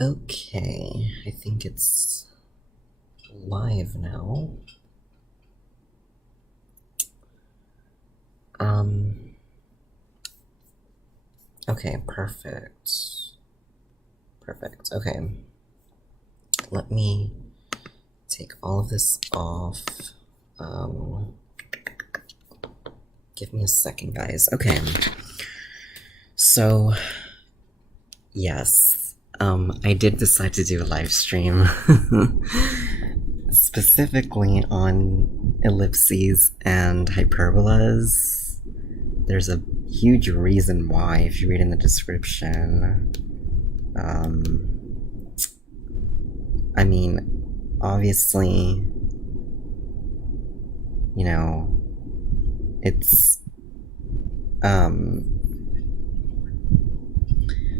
Okay, I think it's live now. Okay, perfect. Perfect, okay. Let me take all of this off. Give me a second, guys. Okay. So, yes, I did decide to do a live stream. Specifically on ellipses and hyperbolas. There's a huge reason why, if you read in the description. I mean, obviously, you know, it's,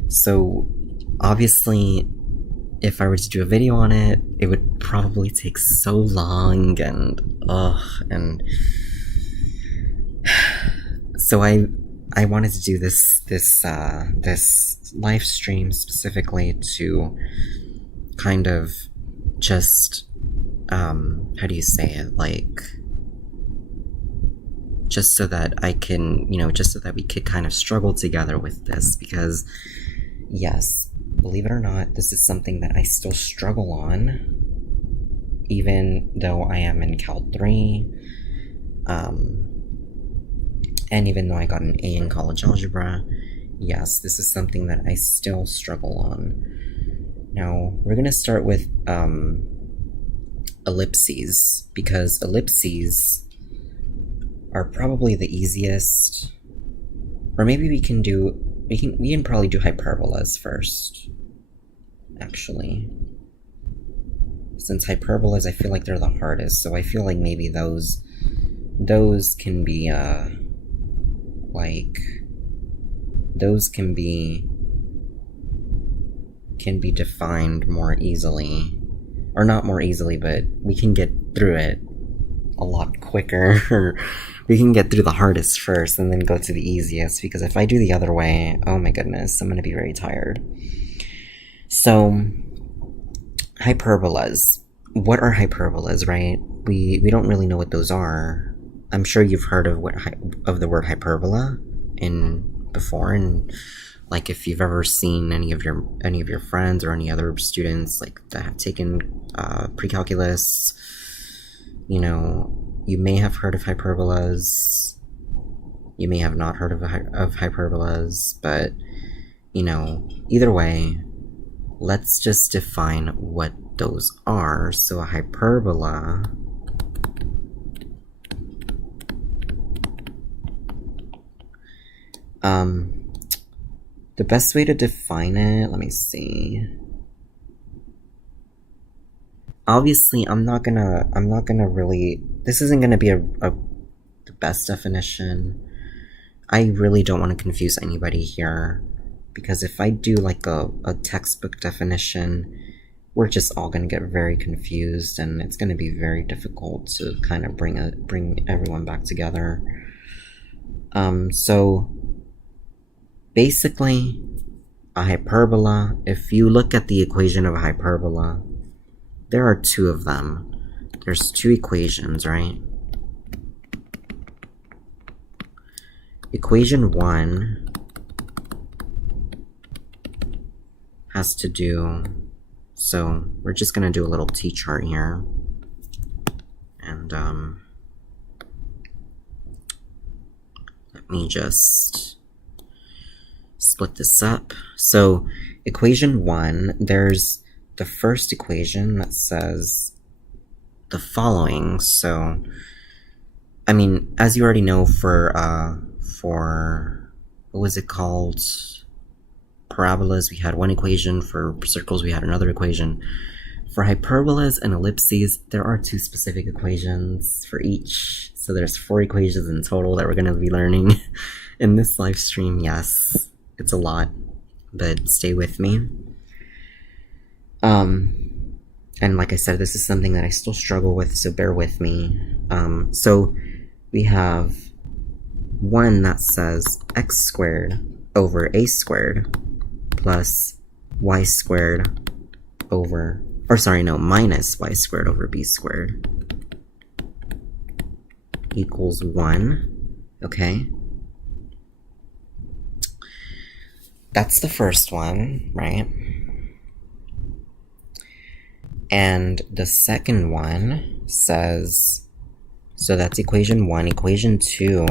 so obviously, if I were to do a video on it, it would probably take so long, and so I wanted to do this live stream specifically to kind of just, how do you say it, like, just so that I can, just so that we could kind of struggle together with this, because, yes, believe it or not, this is something that I still struggle on, even though I am in Cal 3, and even though I got an A in College Algebra. Yes, this is something that I still struggle on. Now, we're gonna start with, ellipses, because ellipses are probably the easiest, or maybe we can probably do hyperbolas first, actually. Since hyperbolas, I feel like they're the hardest, so I feel like maybe those can be, those can be defined more easily. Or not more easily, but we can get through it a lot quicker. We can get through the hardest first and then go to the easiest, because if I do the other way, oh my goodness, I'm gonna be very tired. So, hyperbolas. What are hyperbolas, right? We don't really know what those are. I'm sure you've heard of the word hyperbola before, and like if you've ever seen any of your friends or any other students like that have taken pre-calculus, you may have heard of hyperbolas. You may have not heard of hyperbolas, but either way, let's just define what those are. So a hyperbola the best way to define it, let me see. Obviously, I'm not gonna really, this isn't gonna be the best definition. I really don't want to confuse anybody here, because if I do like a textbook definition, we're just all gonna get very confused, and it's gonna be very difficult to kind of bring everyone back together. So basically, a hyperbola, if you look at the equation of a hyperbola, there are two of them. There's two equations, right? Equation 1 has to do, so we're just gonna do a little t-chart here, and let me just split this up. So equation 1, there's the first equation that says the following. So, I mean, as you already know, for what was it called? Parabolas, we had one equation. For circles, we had another equation. For hyperbolas and ellipses, there are two specific equations for each. So there's 4 equations in total that we're going to be learning in this live stream. Yes, it's a lot, but stay with me. And like I said, this is something that I still struggle with, so bear with me. So we have one that says x squared over a squared plus y squared over, or sorry, no, minus y squared over b squared equals 1, okay? That's the first one, right? And the second one says, so that's equation 1. Equation 2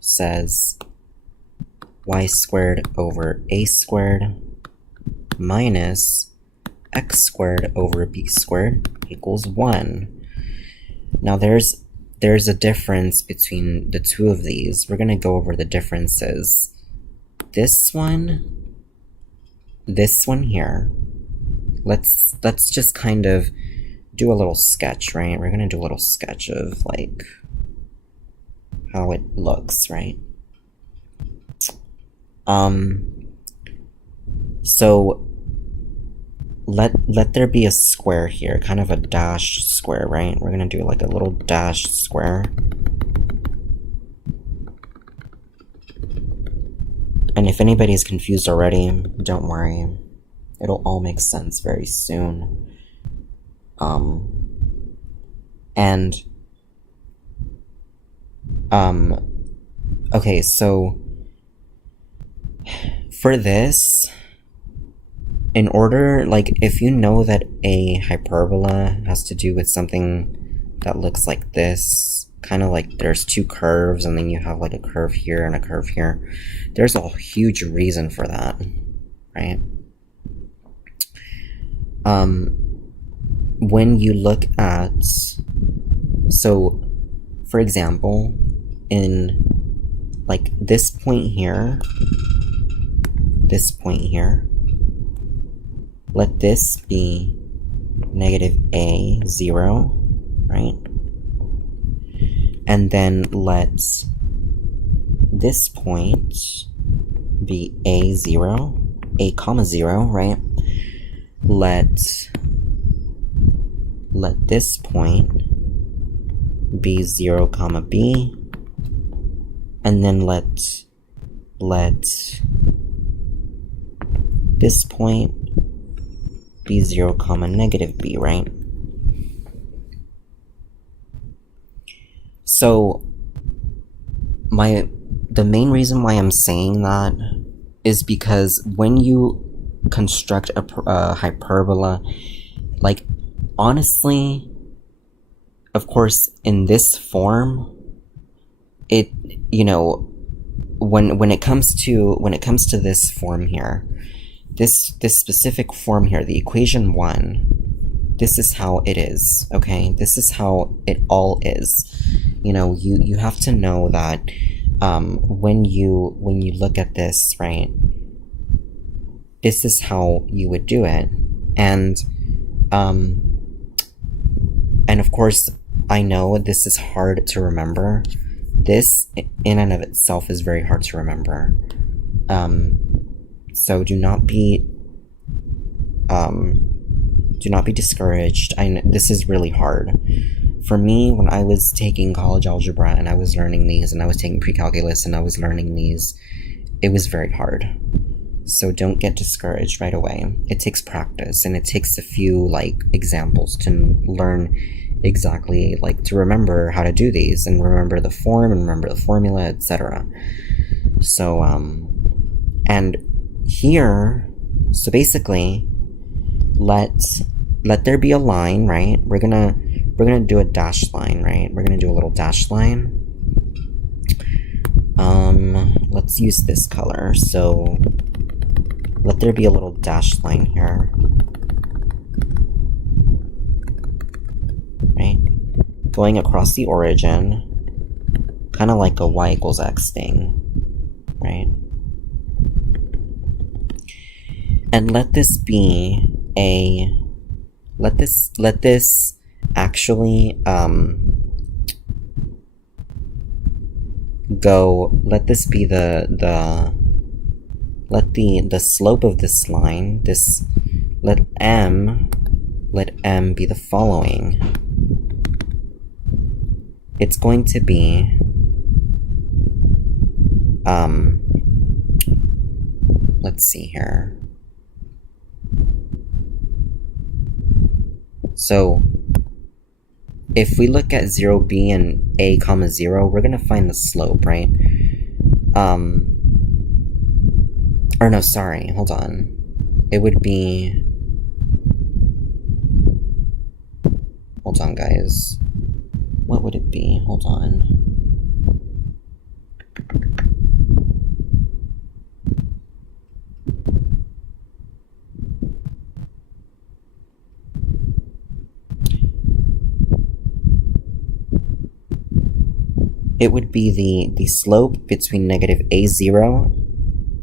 says y squared over a squared minus x squared over b squared equals 1. Now there's a difference between the two of these. We're gonna go over the differences. This one here, let's just kind of do a little sketch, right? We're gonna do a little sketch of like how it looks, right? So let there be a square here, kind of a dashed square, right? We're gonna do like a little dashed square. And if anybody's confused already, don't worry. It'll all make sense very soon. Okay, so for this, in order, like, if you know that a hyperbola has to do with something that looks like this, kind of like there's two curves and then you have like a curve here and a curve here, there's a huge reason for that, right? When you look at, so for example, in like this point here, let this be negative a, 0, right? And then let this point be a, 0, a comma 0, right? Let this point be 0 comma b, and then let this point be 0 comma negative b, right? So the main reason why I'm saying that is because when you construct a hyperbola, like, honestly, of course, in this form, it, you know, when it comes to this form here, this specific form here, the equation 1, this is how it is, okay? This is how it all is. You know, you have to know that when you look at this, right, this is how you would do it. And of course, I know this is hard to remember. This in and of itself is very hard to remember. So do not be discouraged. This is really hard. For me, when I was taking college algebra and I was learning these, and I was taking pre-calculus and I was learning these, it was very hard. So don't get discouraged right away. It takes practice, and it takes a few like examples to learn exactly, like, to remember how to do these and remember the form and remember the formula, etc. So and here, so basically, let there be a line, right? We're gonna do a dashed line, right? We're gonna do a little dashed line. Let's use this color. So let there be a little dashed line here, right? Going across the origin, kind of like a y equals x thing, right? And let this be a, let this actually go, let this be the slope of this line, let m be the following. It's going to be let's see here. So if we look at 0b and a comma 0, we're gonna find the slope, right? Or no, sorry, hold on. It would be... Hold on, guys. What would it be? Hold on. It would be the slope between negative a0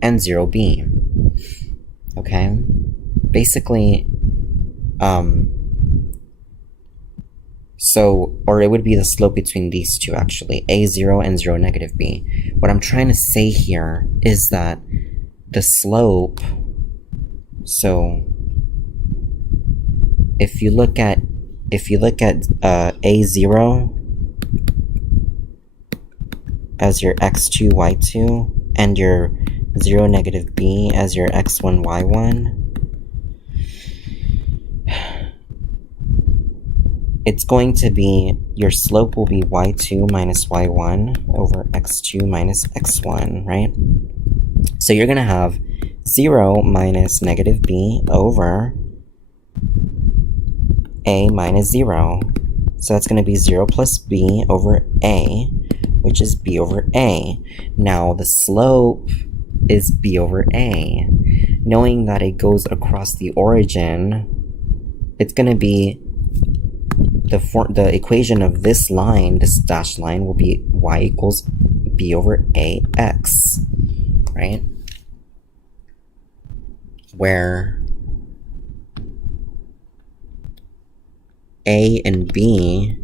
and 0b. Okay? Basically, or it would be the slope between these two, actually, a0 and 0 negative b. What I'm trying to say here is that the slope, so if you look at a0 as your x2, y2, and your 0 negative b as your x1, y1, it's going to be, your slope will be y2 minus y1 over x2 minus x1, right? So you're going to have 0 minus negative b over a minus 0. So that's going to be 0 plus b over a, which is b over a. Now the slope is b over a. Knowing that it goes across the origin, it's going to be the equation of this line, this dashed line, will be y equals b over ax, right? Where a and b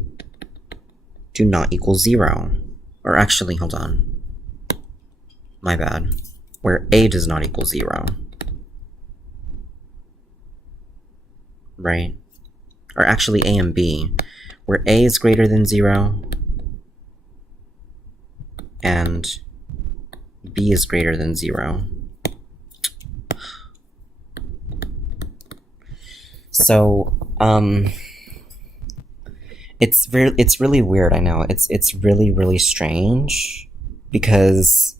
do not equal 0. Or actually, hold on. My bad. Where a does not equal 0. Right? Or actually a and b. Where a is greater than 0 and b is greater than 0. So, it's really weird, I know. It's really, really strange, because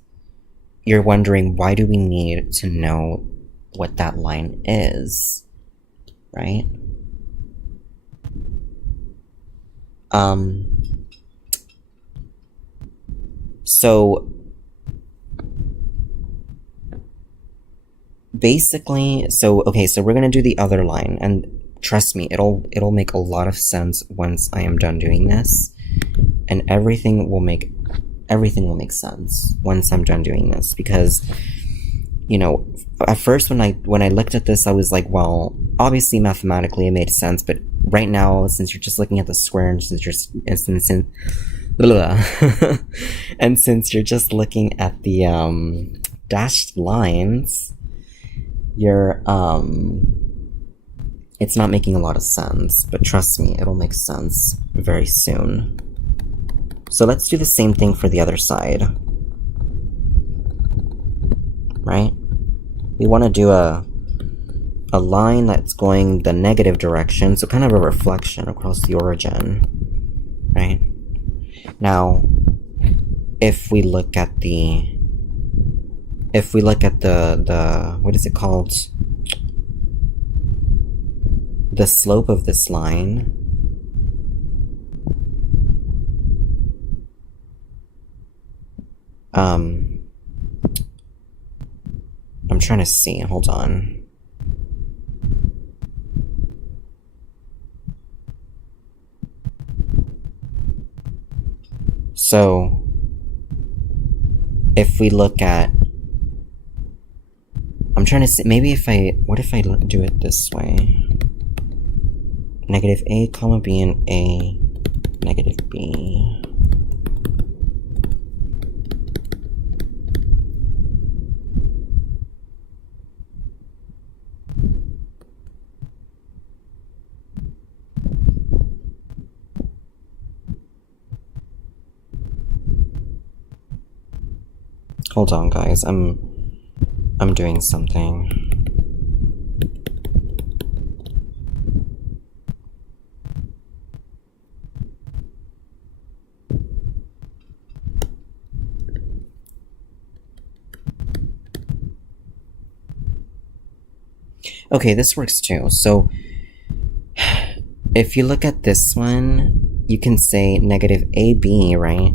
you're wondering, why do we need to know what that line is, right? So basically, okay, so we're gonna do the other line, and trust me, it'll make a lot of sense once I am done doing this, and everything will make sense once I'm done doing this, because, you know, at first when I looked at this, I was like, well, obviously mathematically it made sense, but right now, since you're just looking at the square, and since you're and since you're just looking at the dashed lines, you're it's not making a lot of sense, but trust me, it'll make sense very soon. So let's do the same thing for the other side. Right? We want to do a line that's going the negative direction, so kind of a reflection across the origin. Right? Now, if we look at the what is it called? The slope of this line, I'm trying to see, hold on. So, if we look at, I'm trying to see, maybe what if I do it this way? Negative a comma b and a negative b. Hold on, guys. I'm I'm doing something. Okay, this works too. So if you look at this one, you can say negative AB, right?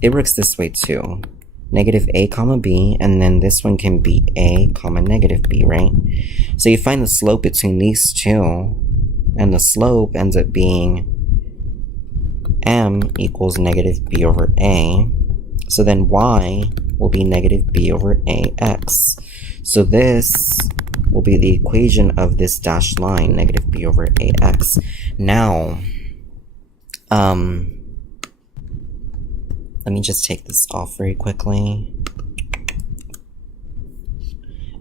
It works this way too. Negative A comma B, and then this one can be A comma negative B, right? So you find the slope between these two, and the slope ends up being M equals negative B over A. So then Y will be negative B over AX. So this will be the equation of this dashed line, negative B over AX. Now, let me just take this off very quickly.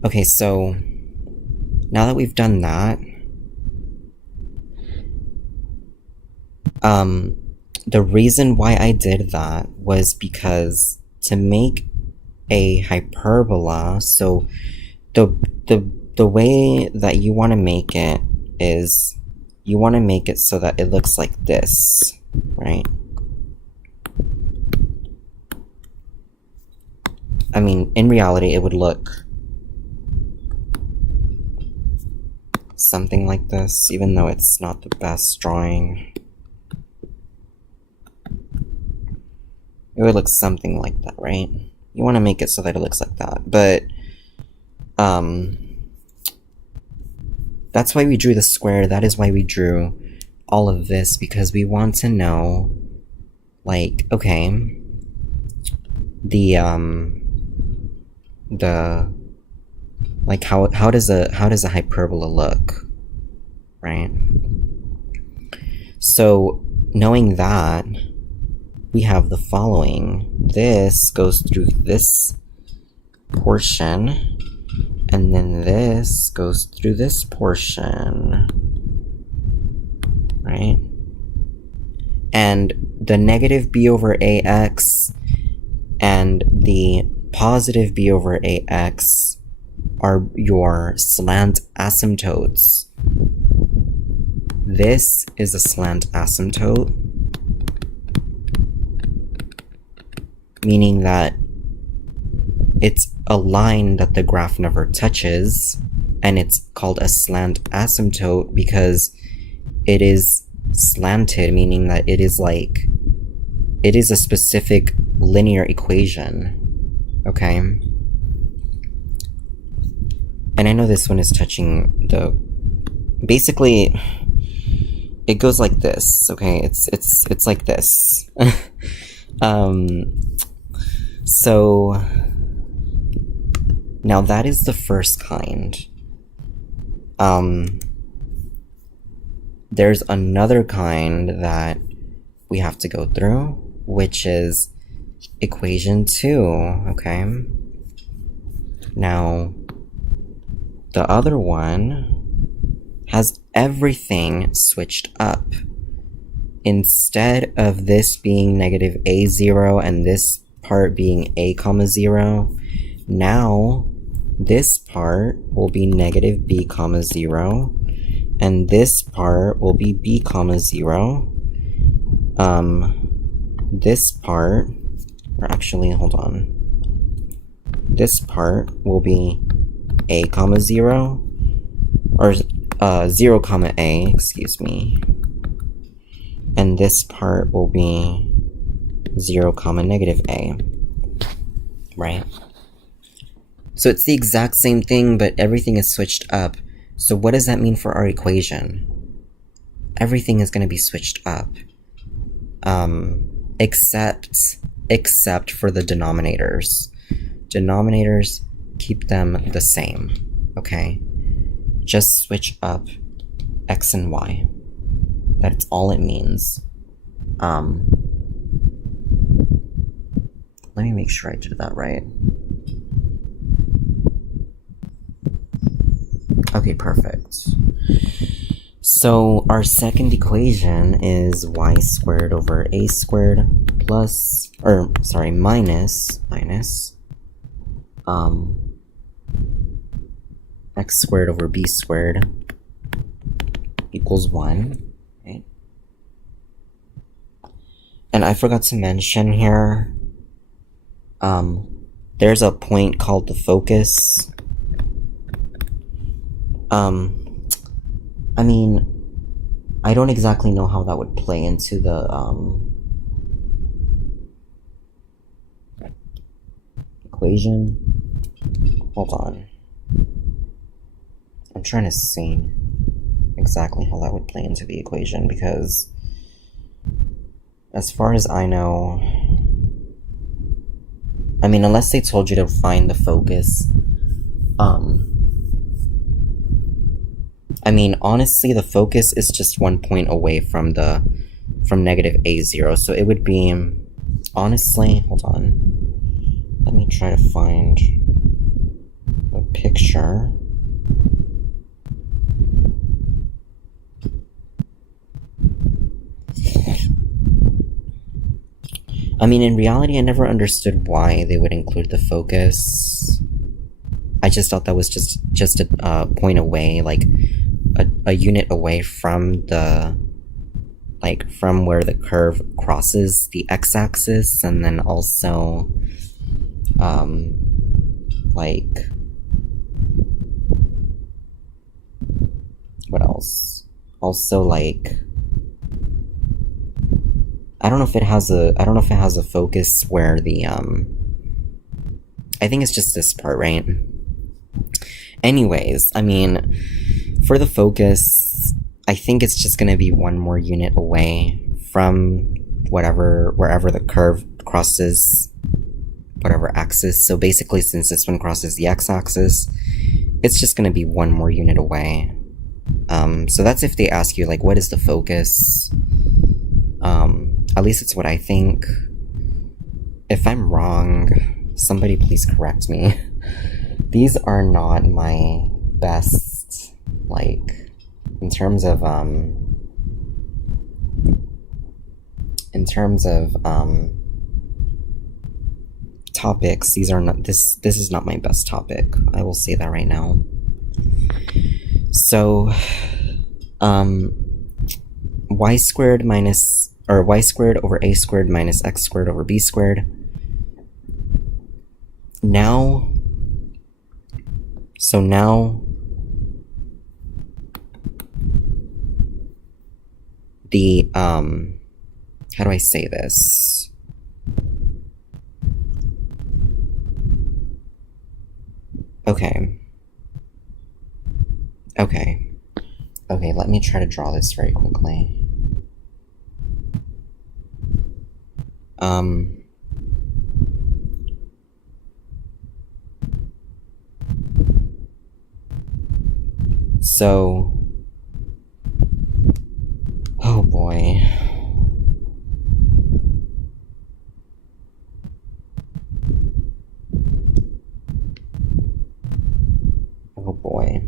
Okay, so now that we've done that, the reason why I did that was because to make a hyperbola, so the way that you want to make it is you want to make it so that it looks like this, right? I mean, in reality, it would look something like this, even though it's not the best drawing. It would look something like that, right? You want to make it so that it looks like that, but that's why we drew the square. That is why we drew all of this, because we want to know, like, okay, like how does a hyperbola look, right? So knowing that, we have the following. This goes through this portion, and then this goes through this portion, right? And the negative B over AX and the positive B over AX are your slant asymptotes. This is a slant asymptote, meaning that it's a line that the graph never touches, and it's called a slant asymptote because it is slanted, meaning that it is a specific linear equation, okay? And I know this one is touching basically, it goes like this, okay? It's like this. So now that is the first kind. There's another kind that we have to go through, which is equation 2, okay? Now, the other one has everything switched up. Instead of this being negative A0 and this part being A comma 0, now this part will be negative B comma 0, and this part will be B comma 0. This part, or actually, hold on. This part will be A comma 0, or 0 comma A, excuse me. And this part will be 0 comma negative A, right? So it's the exact same thing, but everything is switched up. So what does that mean for our equation? Everything is going to be switched up. Except for the denominators. Denominators, keep them the same, okay? Just switch up x and y. That's all it means. Let me make sure I did that right. Okay, perfect. So our second equation is y squared over a squared minus x squared over b squared equals 1, right? And I forgot to mention here, there's a point called the focus. I mean, I don't exactly know how that would play into the, equation. Hold on. I'm trying to see exactly how that would play into the equation, because as far as I know, I mean, unless they told you to find the focus, I mean, honestly, the focus is just 1 point away from negative a0, so it would be, honestly, hold on. Let me try to find a picture. I mean, in reality, I never understood why they would include the focus. I just thought that was just a point away, like a unit away from from where the curve crosses the x-axis, and then also, what else? Also, like, I don't know if it has a focus where the, I think it's just this part, right? Anyways, I mean, for the focus, I think it's just gonna be one more unit away from wherever the curve crosses whatever axis. So basically, since this one crosses the x-axis, it's just gonna be one more unit away. So that's if they ask you, like, what is the focus? At least it's what I think. If I'm wrong, somebody please correct me. These are not my best, like, in terms of topics, these are not, this is not my best topic. I will say that right now. So, y squared over a squared minus x squared over b squared. Now, the, how do I say this? Okay, let me try to draw this very quickly. So, oh boy. Oh boy.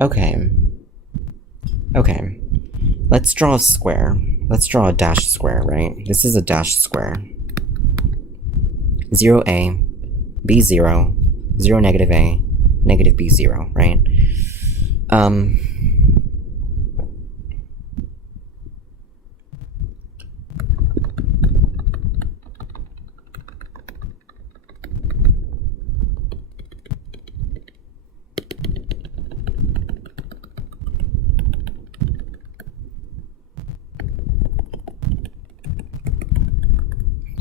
Okay. Let's draw a square. Let's draw a dashed square, right? This is a dashed square. 0a, b0, 0 negative a, negative b0, right?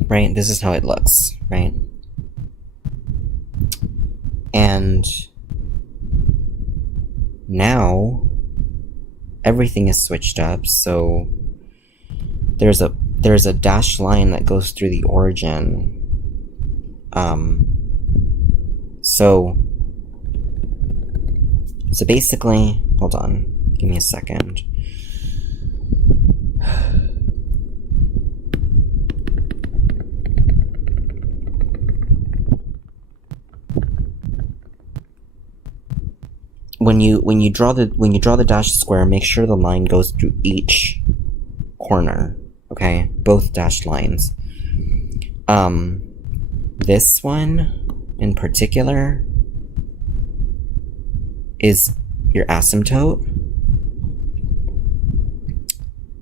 Right, this is how it looks, right? And now everything is switched up, so there's a dashed line that goes through the origin. So basically, hold on, give me a second. When you draw the dashed square, make sure the line goes through each corner okay? Both dashed lines. This one in particular is your asymptote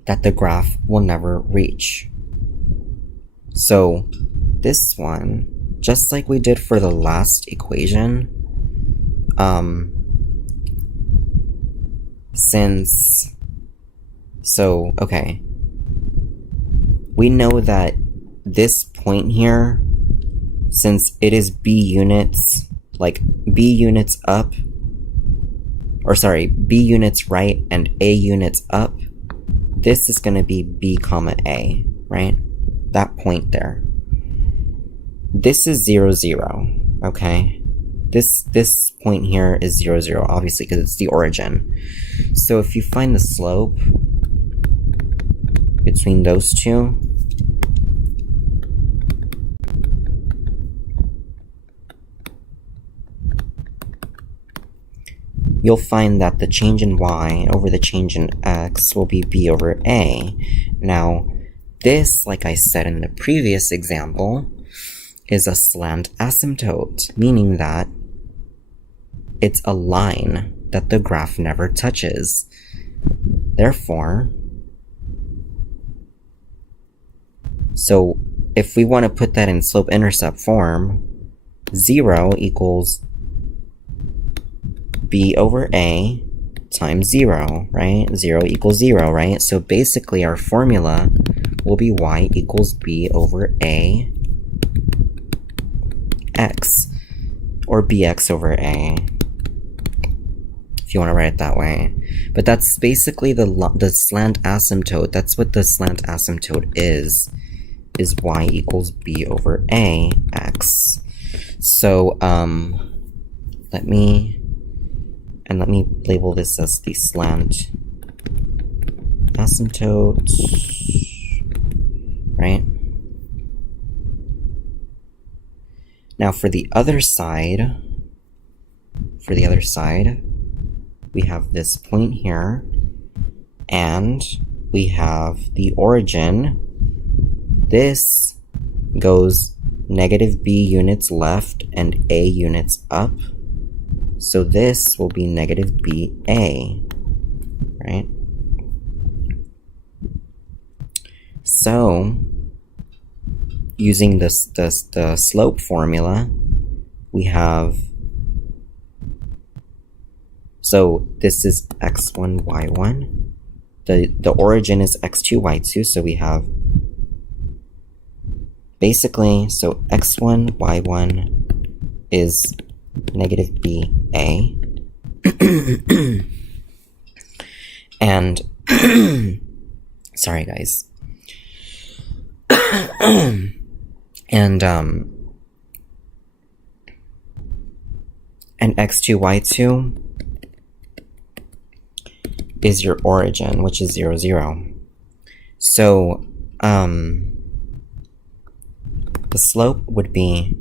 that the graph will never reach. So this one, just like we did for the last equation, okay, we know that this point here, since it is b units, like b units up, or sorry, b units right and a units up, this is going to be b comma a, right? That point there. This is 0, 0, okay? This point here is 0, 0, obviously, because it's the origin. So if you find the slope between those two, you'll find that the change in y over the change in x will be b over a. Now, this, like I said in the previous example, is a slant asymptote, meaning that it's a line that the graph never touches. Therefore, so if we want to put that in slope-intercept form, 0 equals b over a times 0, right? 0 equals 0, right? So basically our formula will be y equals b over a x, or bx over a, if you want to write it that way. But that's basically the slant asymptote. That's what the slant asymptote is y equals b over a x. So let me label this as the slant asymptote, right? Now for the other side, we have this point here, and we have the origin. This goes negative b units left and a units up. So this will be negative ba, right? So using the slope formula, we have, so this is x1, y1. The origin is x2, y2, so we have basically, so x1, y1 is negative ba. And, sorry guys. And x2, y2 is your origin, which is 0, 0. So, the slope would be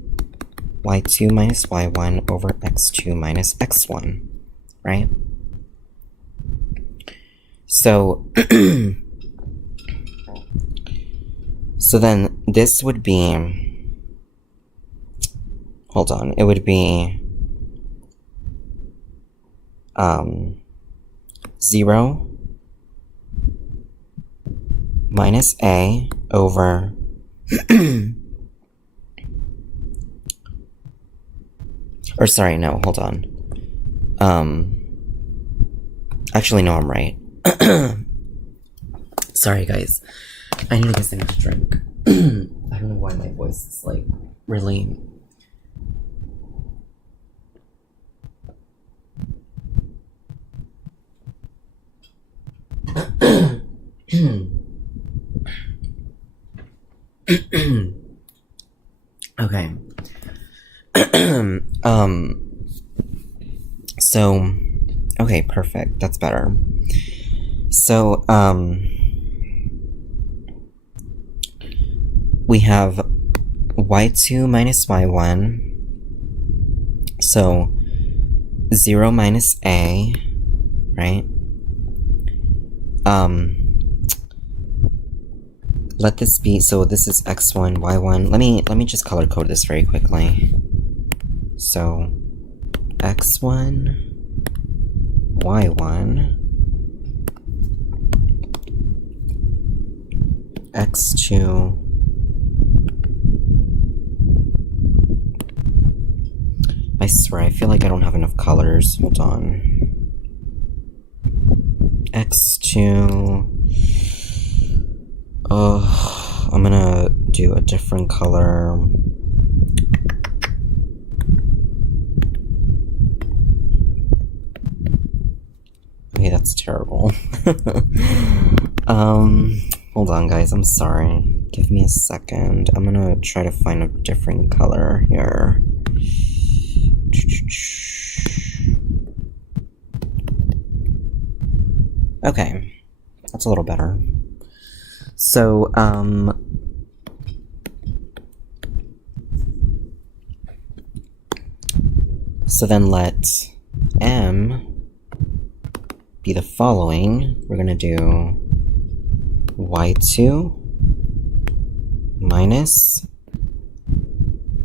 y2 minus y1 over x2 minus x1, right? So, so then this would be, hold on, it would be 0 minus a over or sorry, no, hold on. Actually, no, I'm right. Sorry, guys. I need to get something to drink. I don't know why my voice is, like, really... Okay. So, okay, perfect. That's better. So, we have y2 minus y1. So, 0 minus a, right? let this be, so this is x1, y1. Let me just color code this very quickly. So x1, y1, x2, I swear, I feel like I don't have enough colors. Hold on. x2, I'm gonna do a different color. Okay, that's terrible. Hold on, guys, I'm sorry. Give me a second. I'm gonna try to find a different color here. Okay, that's a little better. So, so then let M be the following. We're gonna do y2 minus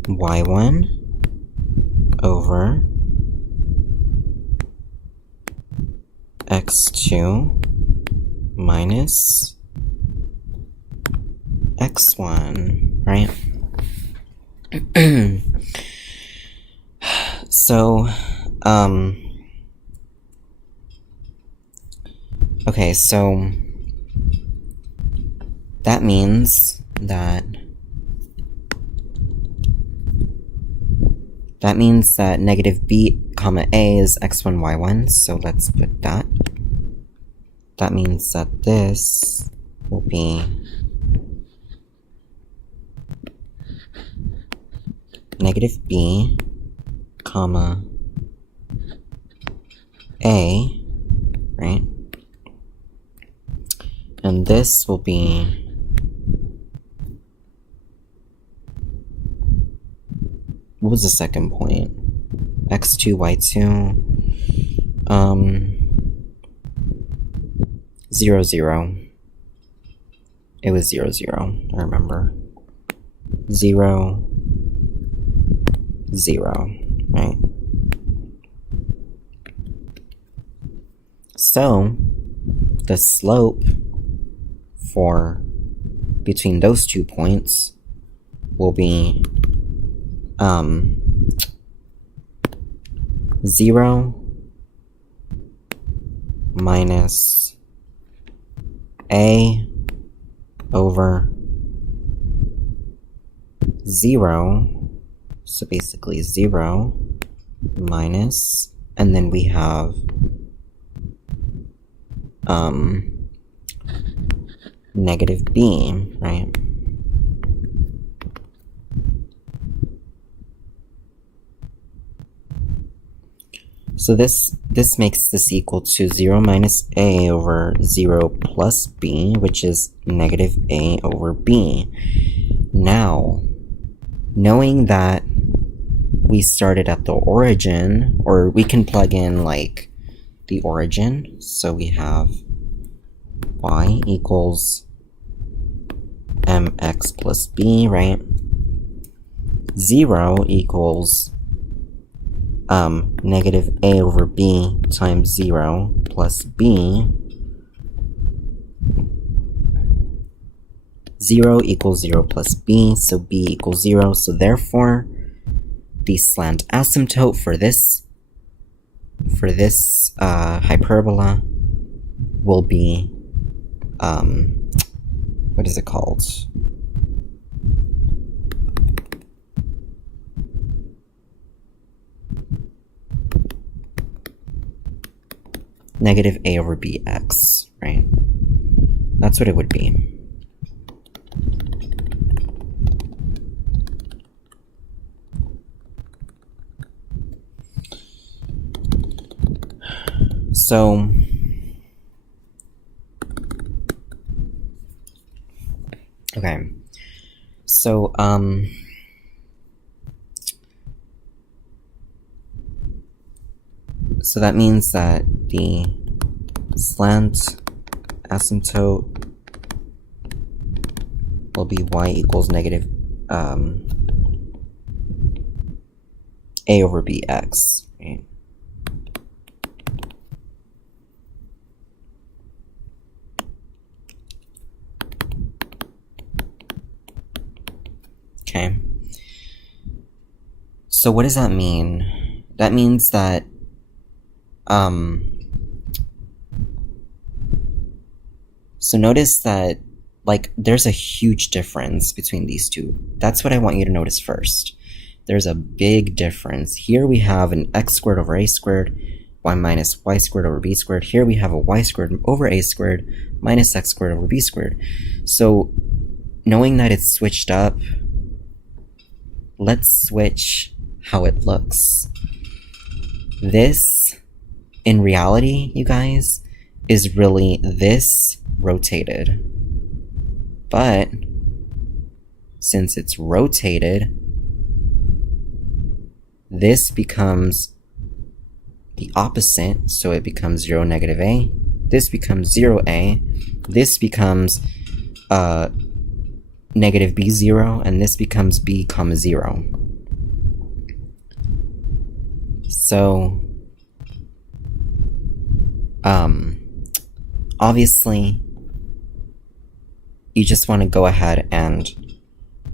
y1 over x2 minus x1, right? So, okay, so that means that negative b comma a is x1, y1, so let's put that. That means that this will be negative b comma a, right? And this will be what was the second point? x2, y2, 0, 0. It was 0, 0, I remember. 0, 0, right? So, the slope for between those 2 points will be 0 minus a over 0, so basically 0 minus, and then we have negative b, right? So this makes this equal to 0 minus a over 0 plus b, which is negative a over b. Now, knowing that we started at the origin, or we can plug in like the origin, so we have y equals mx plus b, right? 0 equals negative a over b times 0 plus b. 0 equals 0 plus b, so b equals 0, so therefore the slant asymptote for this hyperbola will be what is it called? Negative a over bx, right? That's what it would be. So, okay. So, so that means that the slant asymptote will be y equals negative a over bx, right? Okay. So what does that mean? That means that so notice that, like, there's a huge difference between these two. That's what I want you to notice first. There's a big difference. Here we have an x squared over a squared, y minus y squared over b squared. Here we have a y squared over a squared minus x squared over b squared. So knowing that it's switched up, let's switch how it looks. This, in reality, you guys, is really this rotated. But since it's rotated, this becomes the opposite, so it becomes 0, negative a. This becomes 0a. This becomes negative b0, and this becomes b comma 0. So, obviously, you just want to go ahead and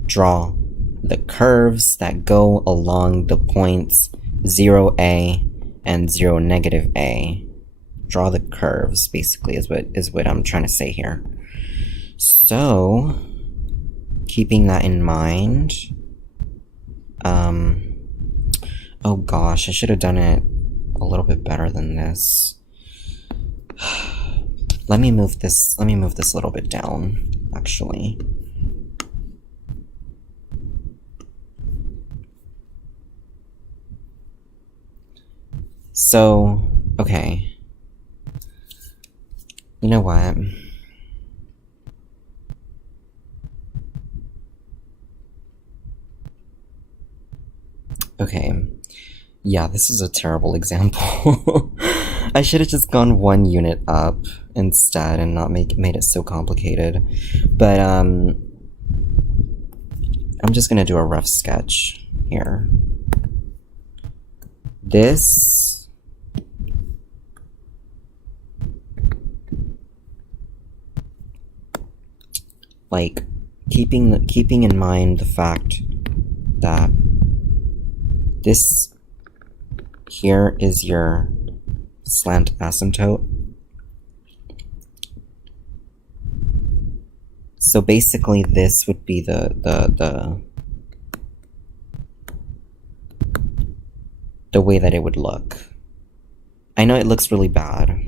draw the curves that go along the points 0a and 0, negative a. Draw the curves, basically, is what I'm trying to say here. So, keeping that in mind, oh gosh, I should have done it a little bit better than this. Let me move this a little bit down, actually. So, okay. You know what? Okay. Yeah, this is a terrible example. I should have just gone one unit up instead and not made it so complicated. But I'm just gonna do a rough sketch here. This like keeping in mind the fact that this here is your slant asymptote. So basically this would be the way that it would look. I know it looks really bad.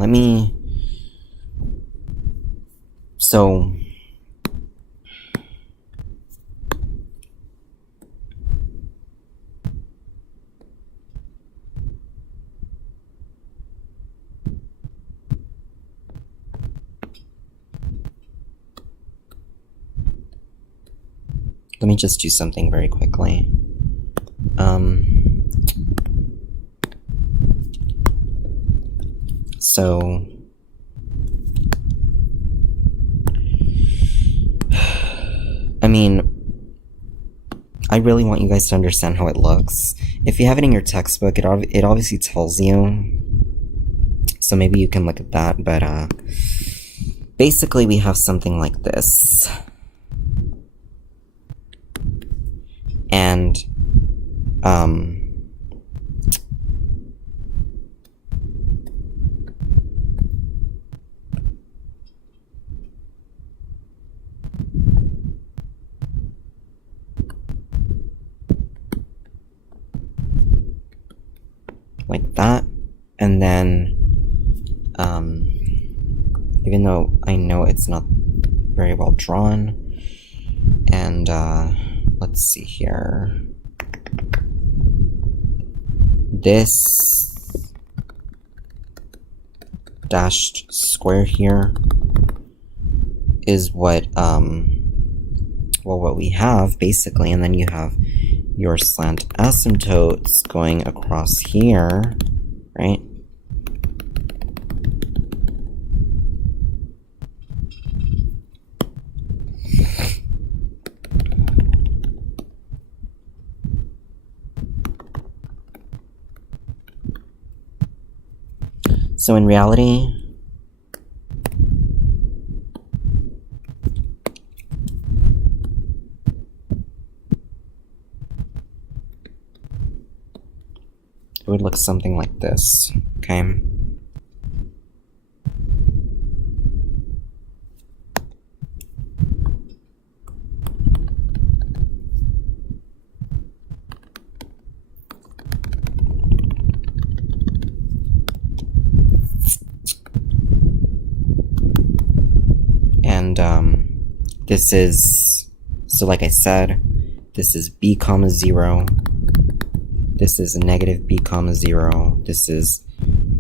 So let me just do something very quickly. So I mean, I really want you guys to understand how it looks. If you have it in your textbook, it obviously tells you. So maybe you can look at that, but basically we have something like this. And like that, and then even though I know it's not very well drawn, and let's see here, this dashed square here is what what we have basically, and then you have your slant asymptotes going across here, right? So in reality, it would look something like this, okay? And this is, so like I said, this is b comma 0. This is negative b comma 0. This is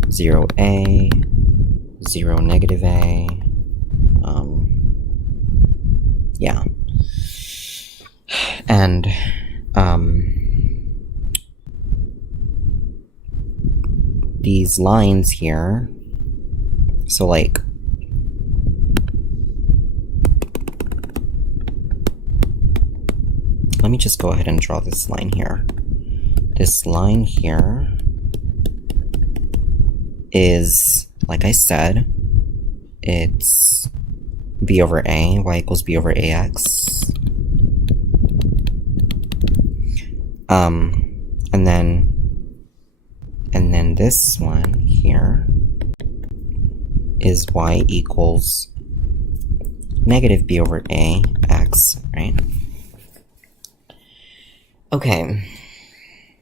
0a, 0 negative a. Yeah. And these lines here, so like let me just go ahead and draw this line here. This line here is, like I said, it's b over a, y equals b over ax. And then this one here is y equals negative b over a x, right? Okay,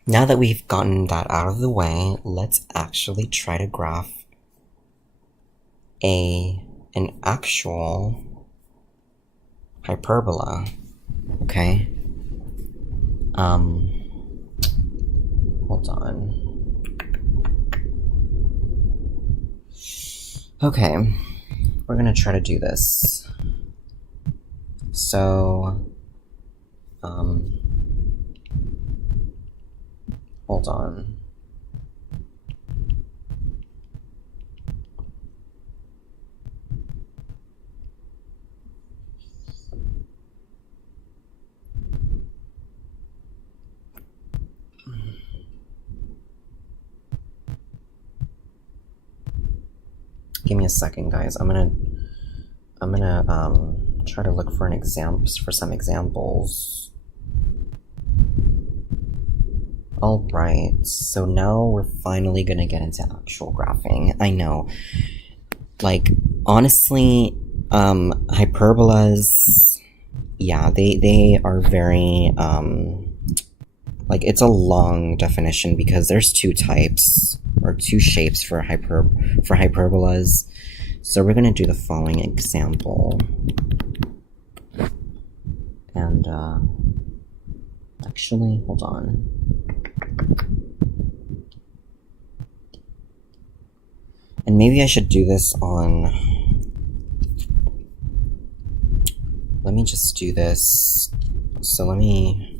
now that we've gotten that out of the way, let's actually try to graph an actual hyperbola, okay? Hold on. Okay, we're gonna try to do this. So, hold on. Give me a second, guys. I'm gonna try to look for some examples. Alright, so now we're finally gonna get into actual graphing. I know. Like, honestly, hyperbolas, yeah, they are very, like, it's a long definition because there's two types, or two shapes for hyperbolas. So we're gonna do the following example. And, actually, hold on. And maybe I should do this on... Let me just do this. So let me...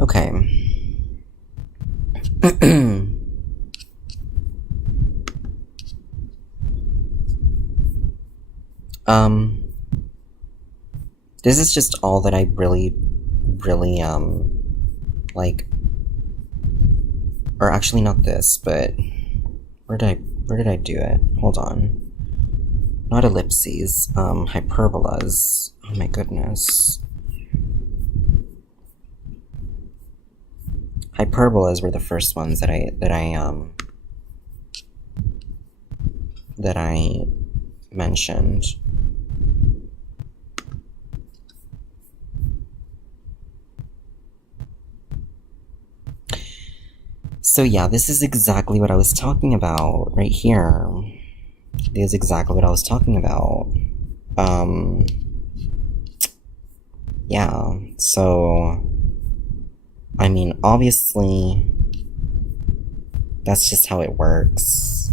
Okay. This is just all that I really, like, or actually not this, but where did I do it? Hold on. Not ellipses, hyperbolas. Oh my goodness. Hyperbolas were the first ones that I mentioned. So yeah, this is exactly what I was talking about right here. This is exactly what I was talking about. Yeah, so, I mean, obviously, that's just how it works.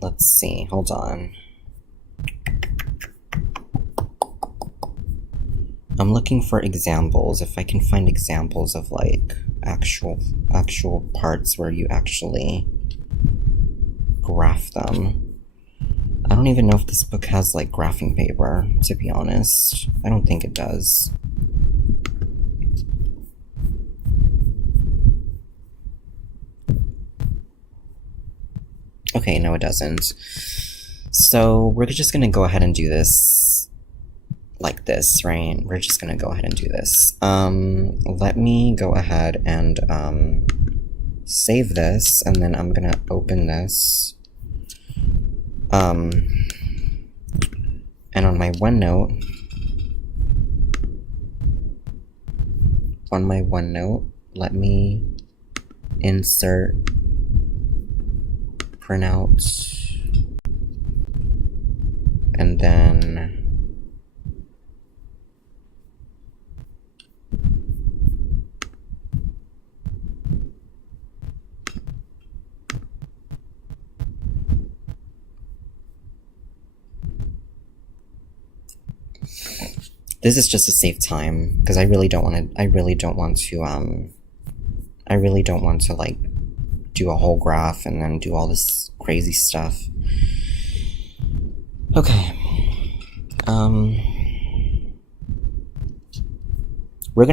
Let's see, hold on. I'm looking for examples, if I can find examples of like actual parts where you actually graph them. I don't even know if this book has like graphing paper, to be honest. I don't think it does. Okay, no it doesn't. So we're just gonna go ahead and do this like this, right? We're just gonna go ahead and do this. Let me go ahead and save this, and then I'm gonna open this. And on my OneNote, let me insert printout, and then this is just to save time, because I really don't want to like do a whole graph and then do all this crazy stuff. Okay. We're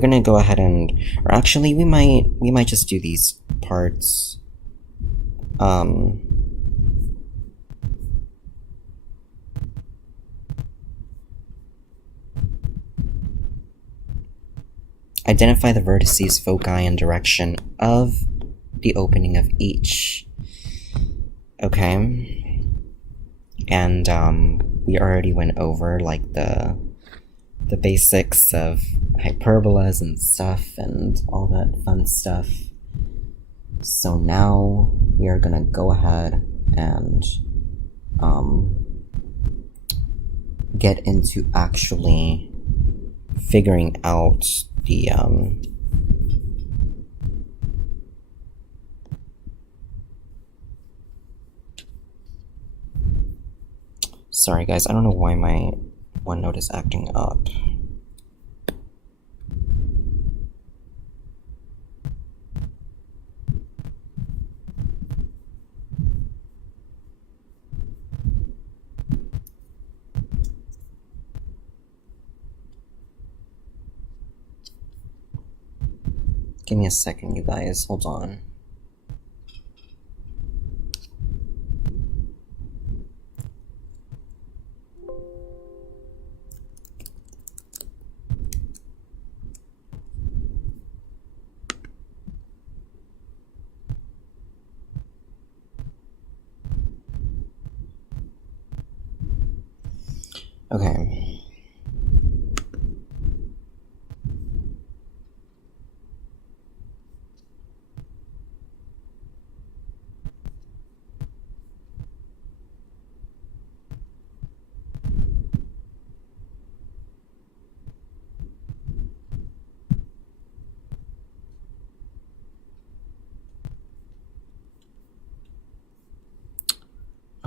gonna go ahead and, or actually we might just do these parts. Identify the vertices, foci, and direction of the opening of each. Okay. And we already went over like the basics of hyperbolas and stuff and all that fun stuff. So now we are gonna go ahead and get into actually figuring out the sorry guys, I don't know why my OneNote is acting up. Give me a second, you guys. Hold on. Okay.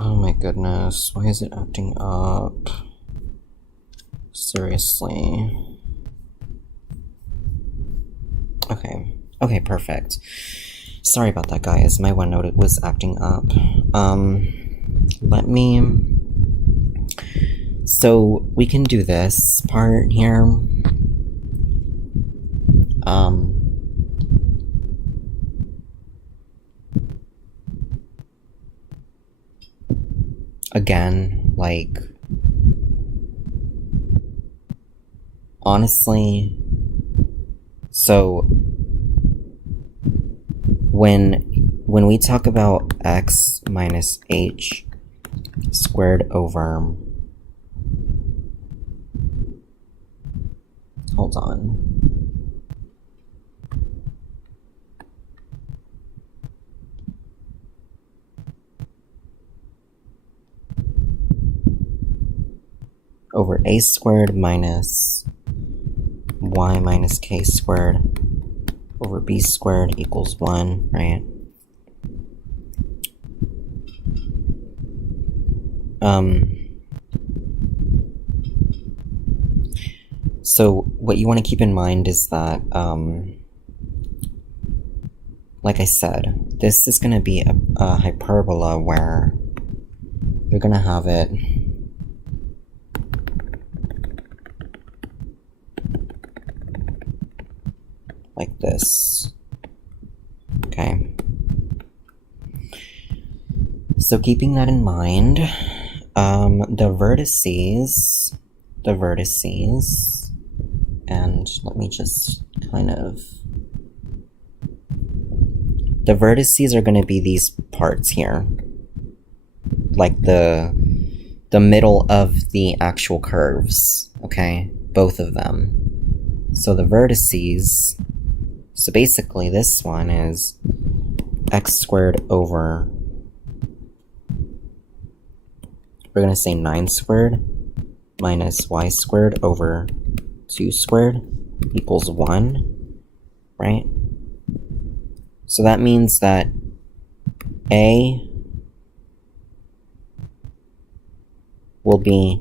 Oh my goodness, why is it acting up? Seriously. Okay, perfect. Sorry about that, guys. My OneNote was acting up. So we can do this part here. Again, like, honestly, so when we talk about x minus h squared over, hold on, over a squared minus y minus k squared over b squared equals 1, right? So what you want to keep in mind is that, like I said, this is going to be a hyperbola where you're going to have it like this. Okay. So keeping that in mind, the vertices, and let me just kind of, the vertices are going to be these parts here, like the middle of the actual curves, okay? Both of them. So the vertices, so basically this one is x squared over, we're going to say 9 squared minus y squared over 2 squared equals 1, right? So that means that A will be,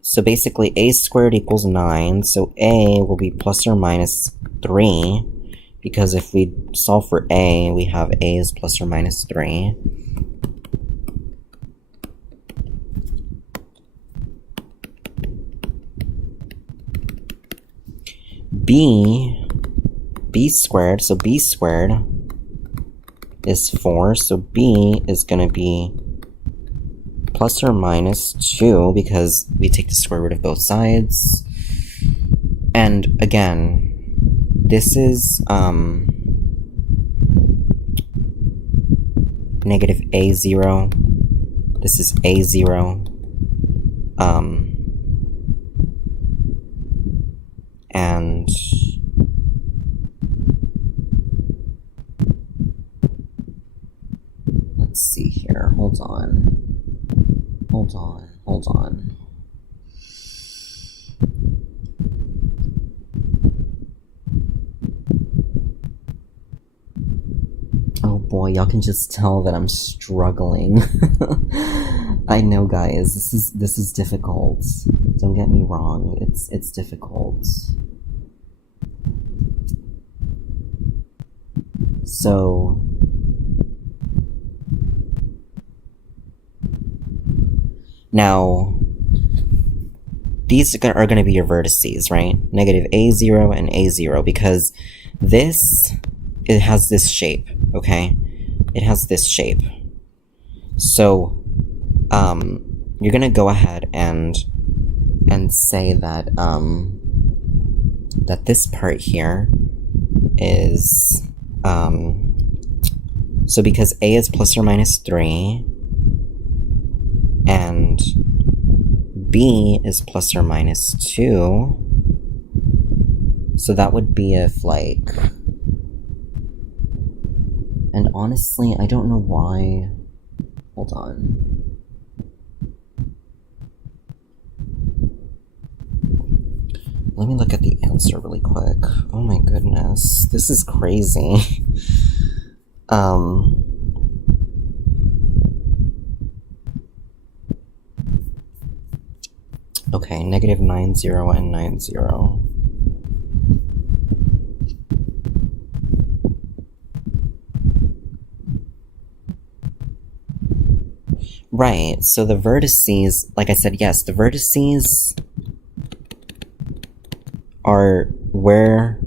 so basically a squared equals 9, so A will be plus or minus 3, because if we solve for A, we have A is plus or minus 3. B squared, so B squared is 4, so B is going to be plus or minus 2, because we take the square root of both sides. And again, this is negative A0, this is A0, and let's see here, hold on. Oh boy, y'all can just tell that I'm struggling. I know, guys, this is difficult. Don't get me wrong, it's difficult. So now these are going to be your vertices, right? Negative A0 and A0, because this, it has this shape, okay? It has this shape. So, you're gonna go ahead and say that, that this part here is, so because A is plus or minus 3, and B is plus or minus 2, so that would be if, like, and honestly, I don't know why, hold on. Let me look at the answer really quick. Oh my goodness, this is crazy. Okay, negative 9, 0, and 9, 0. Right, so the vertices, like I said, yes, the vertices are where,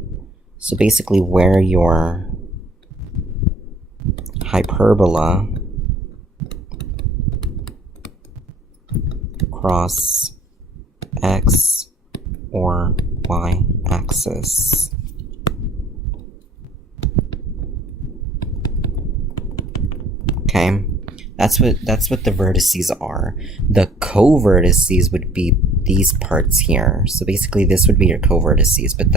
so basically where your hyperbola cross x or y axis. Okay, that's what the vertices are. The co-vertices would be these parts here. So basically this would be your co-vertices, but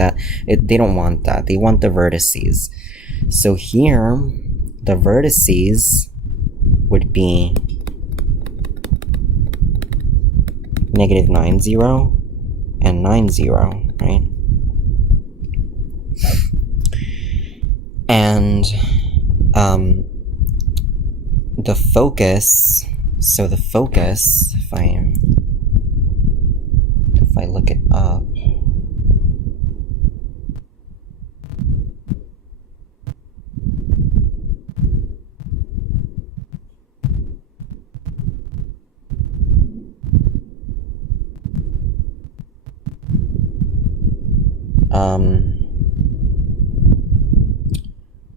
they don't want that. They want the vertices. So here, the vertices would be negative 9, 0, and 9, 0, right? And the focus, so the focus, if I look it up.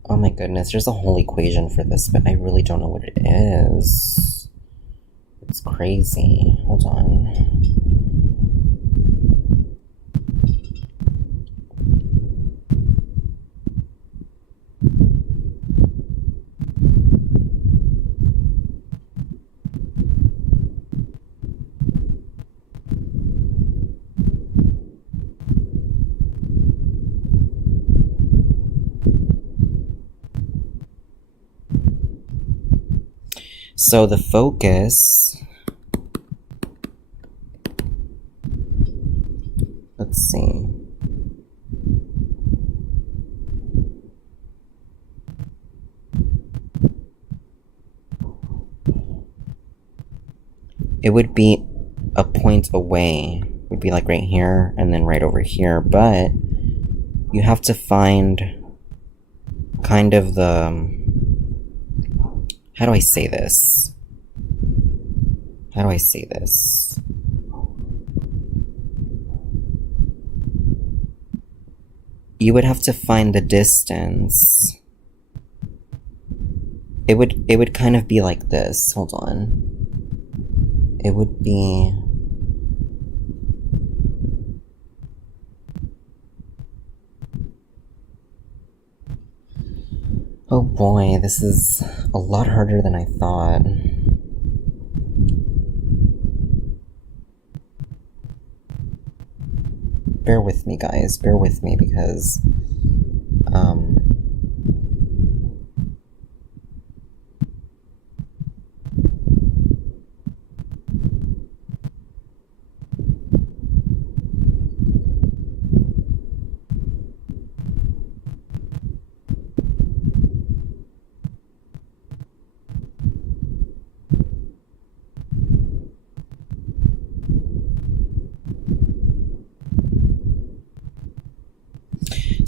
Oh my goodness, there's a whole equation for this, but I really don't know what it is. It's crazy. Hold on. So the focus, let's see. It would be a point away. It would be like right here and then right over here, but you have to find kind of the, how do I say this? How do I say this? You would have to find the distance. It would kind of be like this. Hold on. It would be, oh boy, this is a lot harder than I thought. Bear with me, guys. Bear with me, because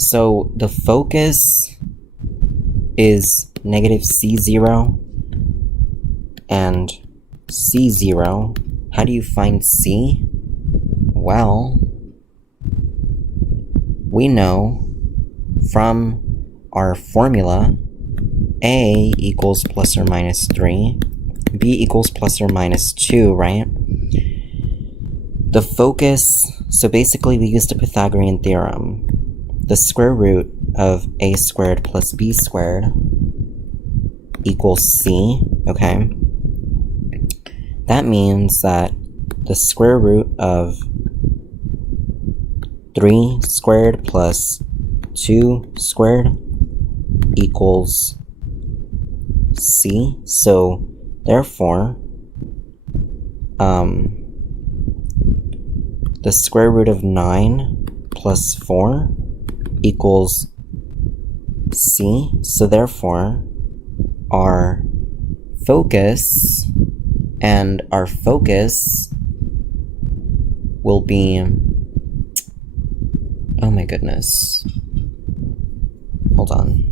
so the focus is negative C0 and C0. How do you find C? Well, we know from our formula A equals plus or minus 3, B equals plus or minus 2, right? The focus, so basically we used the Pythagorean Theorem. The square root of a squared plus b squared equals c, okay? That means that the square root of 3 squared plus 2 squared equals c. So, therefore, the square root of 9 plus 4 equals c. So therefore, our focus will be, oh my goodness. Hold on.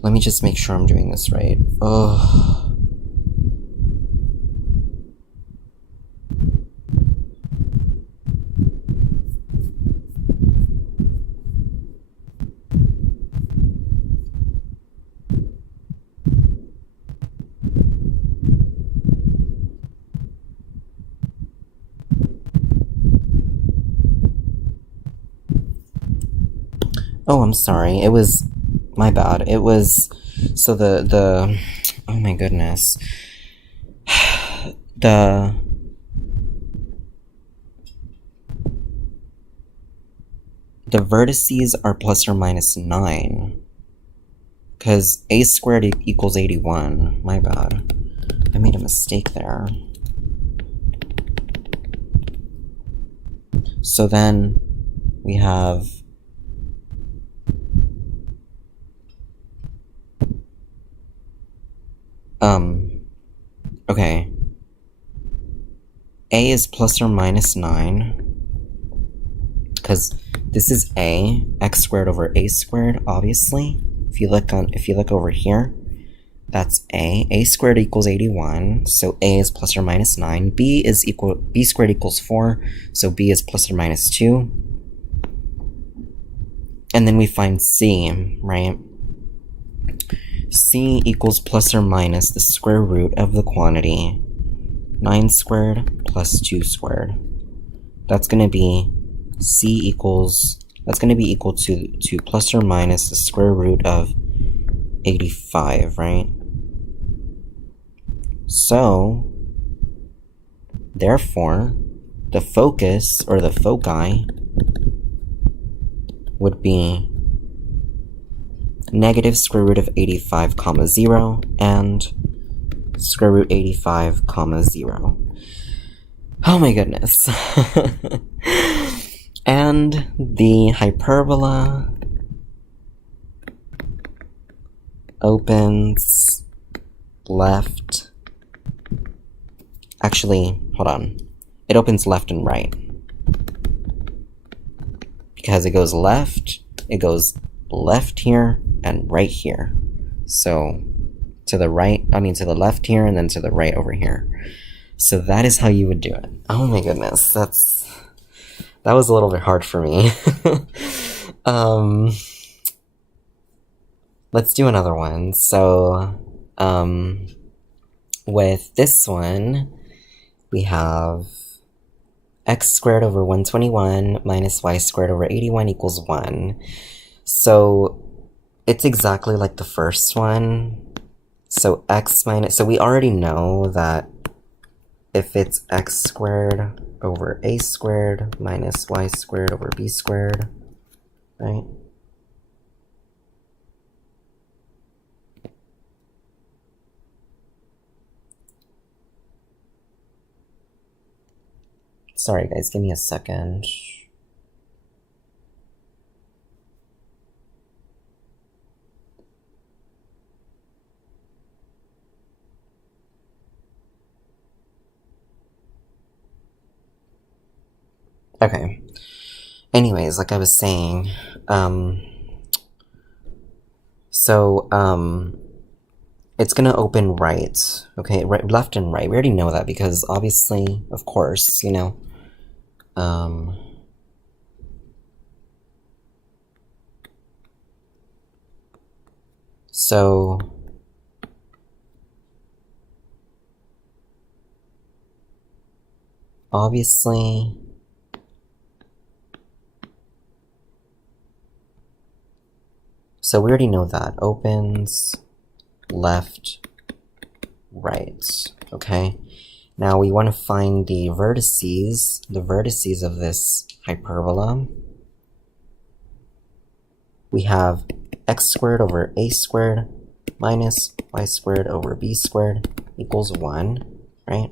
Let me just make sure I'm doing this right. Oh. Oh, I'm sorry. It was my bad. It was so the oh my goodness. The vertices are plus or minus 9. Because a squared equals 81. My bad. I made a mistake there. So then we have okay. a is plus or minus 9, because this is a, x squared over a squared, obviously. If you look over here, that's a squared equals 81, so a is plus or minus 9. B squared equals 4, so b is plus or minus 2. And then we find c, right? C equals plus or minus the square root of the quantity 9 squared plus 2 squared. That's going to be equal to plus or minus the square root of 85, right? So, therefore, the focus, or the foci, would be negative square root of 85, comma 0, and square root 85, comma 0. Oh my goodness. And the hyperbola opens left. Actually, hold on. It opens left and right. Because it goes left here and right here. So to the left here and then to the right over here. So that is how you would do it. Oh my goodness, that was a little bit hard for me. Let's do another one. So with this one, we have x squared over 121 minus y squared over 81 equals 1. So it's exactly like the first one. So so we already know that if it's x squared over a squared minus y squared over b squared, right? Sorry guys, give me a second. Okay. Anyways, like I was saying, it's gonna open right, okay, right, left and right. We already know that because obviously, of course, you know, so obviously so we already know that opens left, right, okay? Now we want to find the vertices of this hyperbola. We have x squared over a squared minus y squared over b squared equals 1, right?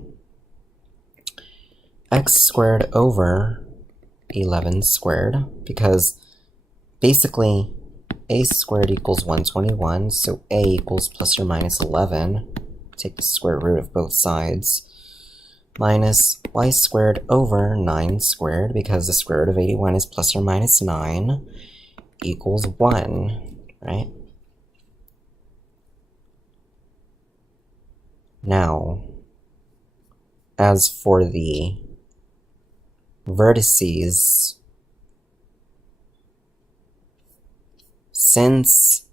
X squared over 11 squared, because basically a squared equals 121, so a equals plus or minus 11, take the square root of both sides, minus y squared over 9 squared, because the square root of 81 is plus or minus 9, equals 1, right? Now, as for the vertices, since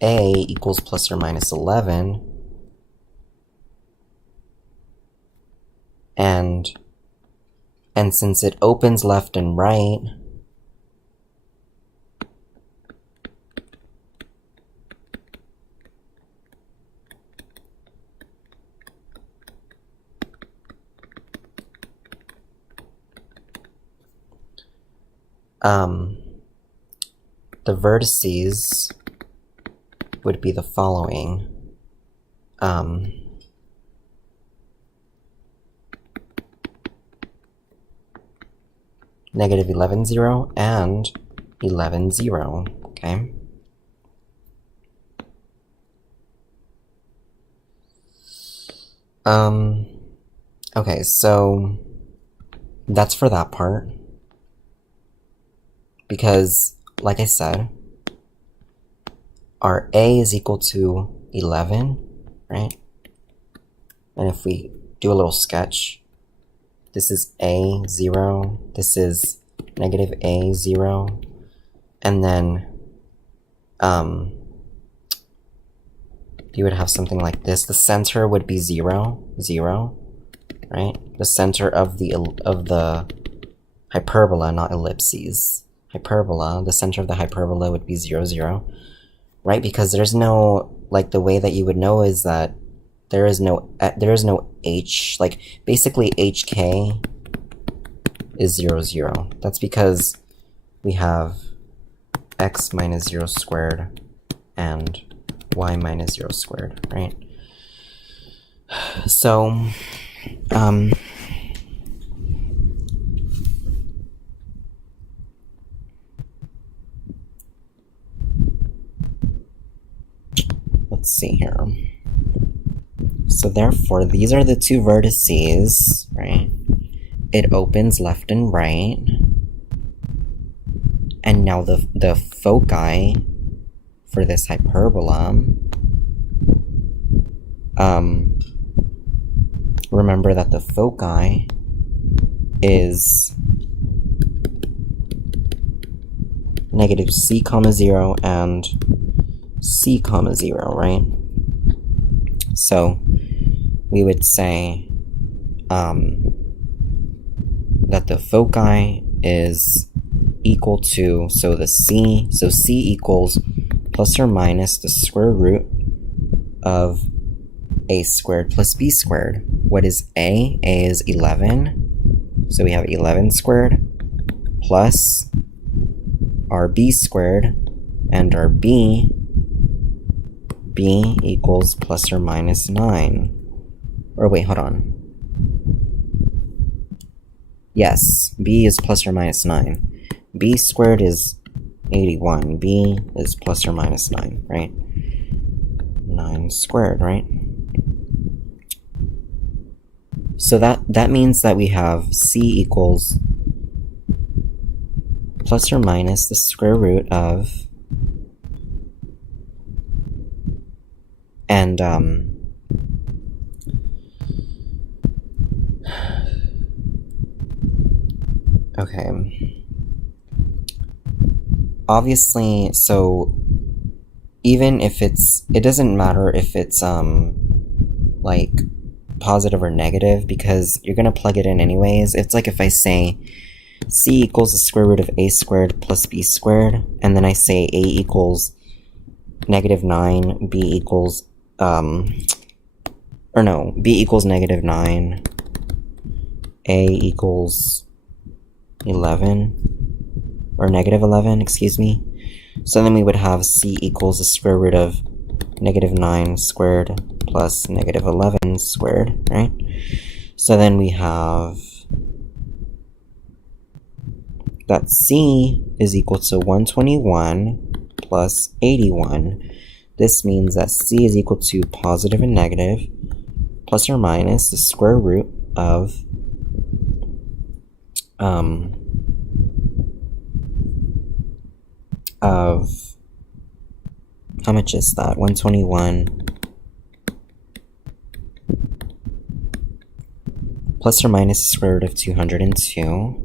a equals plus or minus 11, and since it opens left and right, the vertices would be the following. Negative 11, 0, and 11, 0, okay? Okay, so that's for that part. Because, like I said, our A is equal to 11, right? And if we do a little sketch, this is A, 0, this is negative A, 0, and then you would have something like this. The center would be 0, 0, right? The center of the hyperbola, not ellipses. Hyperbola, the center of the hyperbola would be 0, 0, right? Because there's no, like, the way that you would know is that there is no h, like, basically hk is 0, 0. That's because we have x minus 0 squared and y minus 0 squared, right? So, let's see here. So therefore, these are the two vertices, right? It opens left and right. And now the foci for this hyperbola, remember that the foci is negative c comma 0 and c comma 0, right? So we would say that the foci is equal to, so c equals plus or minus the square root of a squared plus b squared. What is a? A is 11. So we have 11 squared plus our b squared, and our b equals plus or minus 9. Or wait, hold on. Yes, b is plus or minus 9. B squared is 81. B is plus or minus 9, right? 9 squared, right? So that means that we have c equals plus or minus the square root of, and okay. Obviously, so even if it doesn't matter if it's like positive or negative, because you're gonna plug it in anyways. It's like if I say c equals the square root of a squared plus b squared, and then I say a equals negative 9, b equals b equals negative 9, a equals 11, or negative 11, excuse me. So then we would have c equals the square root of negative 9 squared plus negative 11 squared, right? So then we have that c is equal to 121 plus 81. This means that c is equal to positive and negative plus or minus the square root of how much is that? 121 plus or minus the square root of 202.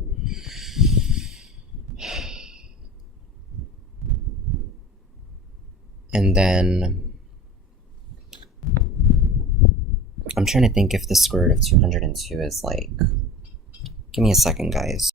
And then I'm trying to think if the square root of 202 is like, give me a second, guys.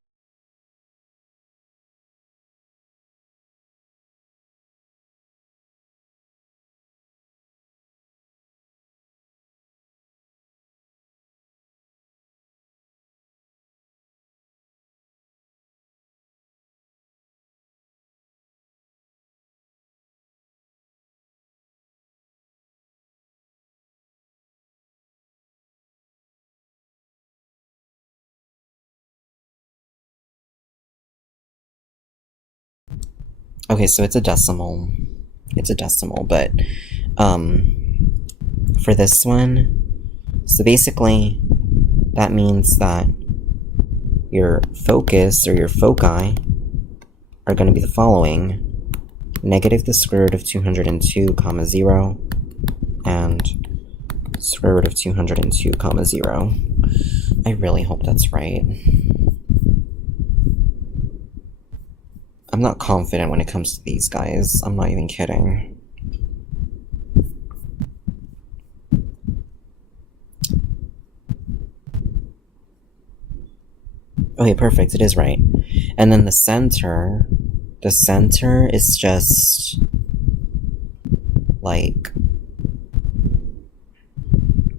Okay, so it's a decimal. It's a decimal, but for this one, So basically, that means that your focus or your foci are going to be the following: negative the square root of 202, comma 0, and square root of 202, comma 0. I really hope that's right. I'm not confident when it comes to these guys. I'm not even kidding. Okay, perfect. It is right. And then the center is just like,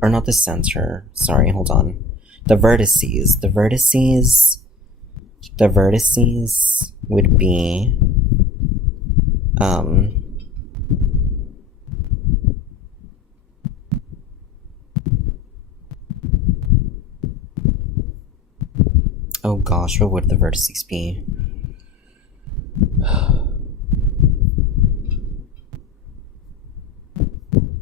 or not the center. Sorry, hold on. The vertices would be oh gosh, what would the vertices be?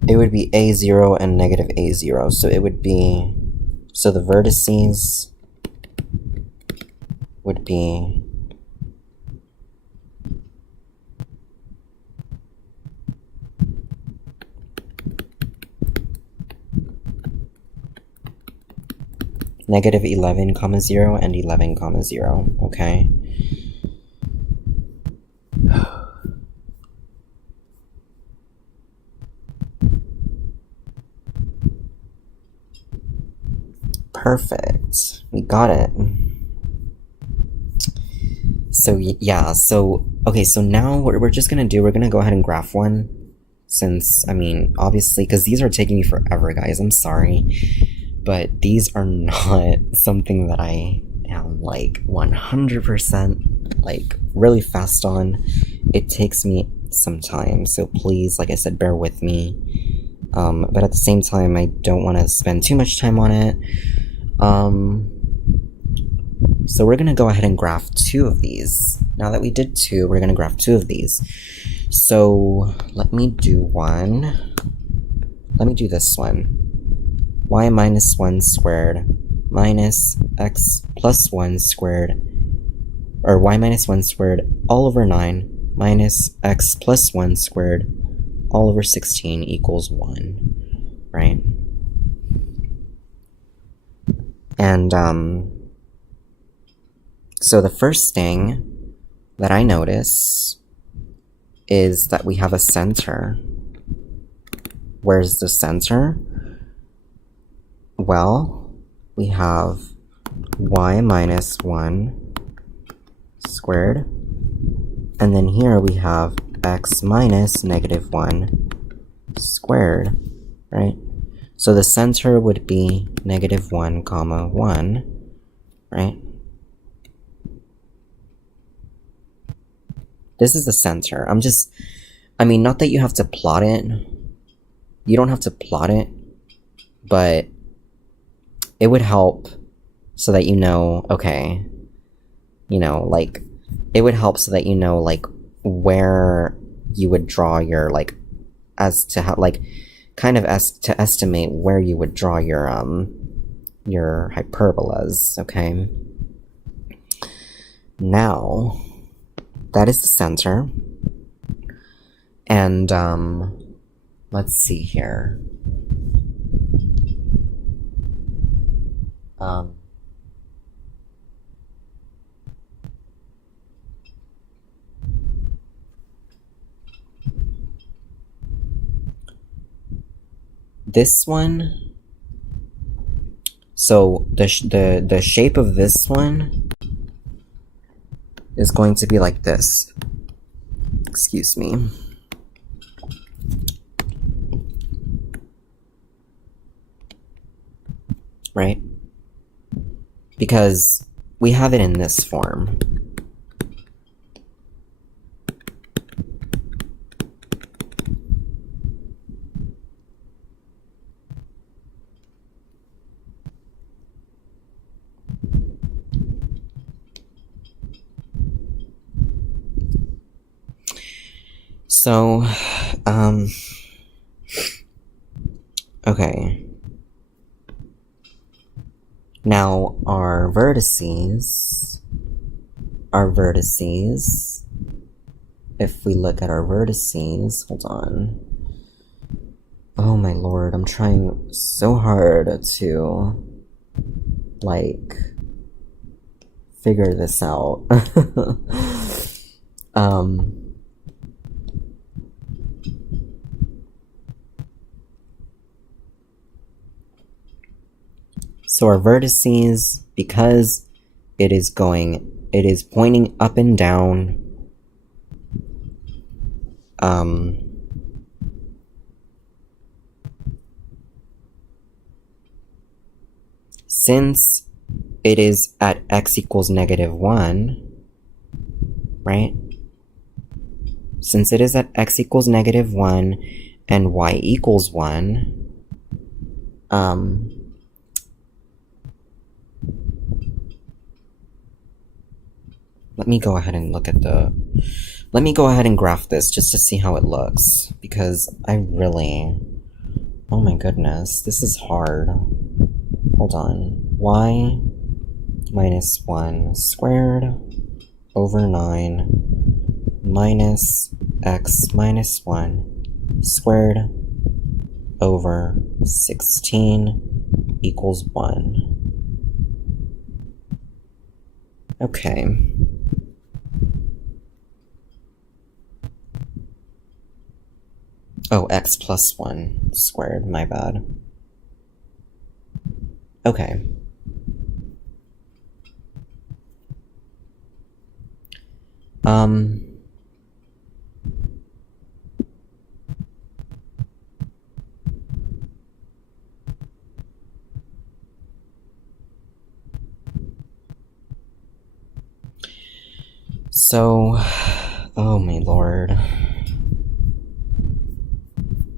It would be A0 and negative A0, so it would be, so the vertices would be negative 11, comma 0 and 11, comma 0, okay? Perfect. We got it. So, yeah, okay, so now what we're just gonna do, we're gonna go ahead and graph one, since, I mean, obviously, because these are taking me forever, guys, I'm sorry, but these are not something that I am, like, 100%, like, really fast on. It takes me some time, so please, like I said, bear with me. But at the same time, I don't want to spend too much time on it. So we're going to go ahead and graph two of these. Now that we did two, we're going to graph two of these. So let me do one. Let me do this one. Y minus 1 squared minus x plus 1 squared, or y minus 1 squared all over 9 minus x plus 1 squared all over 16 equals 1, right? And, so the first thing that I notice is that we have a center. Where's the center? Well, we have y minus 1 squared, and then here we have x minus negative 1 squared, right? So the center would be negative 1, comma 1, right? This is the center. I mean, not that you have to plot it. You don't have to plot it, but it would help so that you know, okay, you know, like, it would help so that you know, like, where you would draw your, like, as to how, like, kind of to estimate where you would draw your hyperbolas, okay? Now, that is the center, and, let's see here. This one, so the shape of this one is going to be like this. Excuse me. Right? Because we have it in this form. So, okay. Now, our vertices, if we look at our vertices, hold on. Oh my lord, I'm trying so hard to, like, figure this out. So our vertices, because it is pointing up and down, since it is at x equals -1, right? Since it is at x equals -1 and y equals 1, let me go ahead and graph this just to see how it looks, because oh my goodness, this is hard. Hold on. Y minus 1 squared over 9 minus x minus 1 squared over 16 equals 1. Okay. Oh, x plus 1 squared, my bad. Okay. So, oh my lord.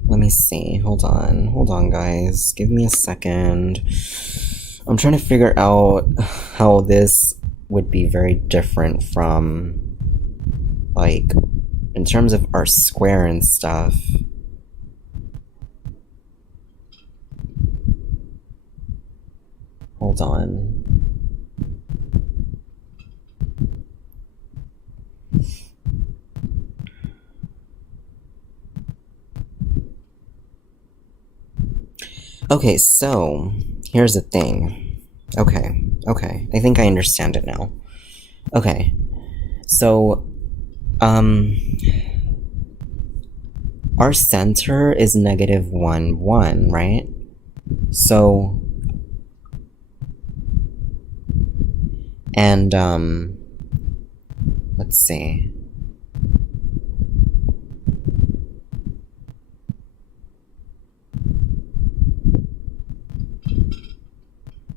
Let me see. Hold on, guys. Give me a second. I'm trying to figure out how this would be very different from, like, in terms of our square and stuff. Hold on. Okay, so here's the thing. Okay, I think I understand it now. Okay, so our center is -1, 1, right? So, and let's see.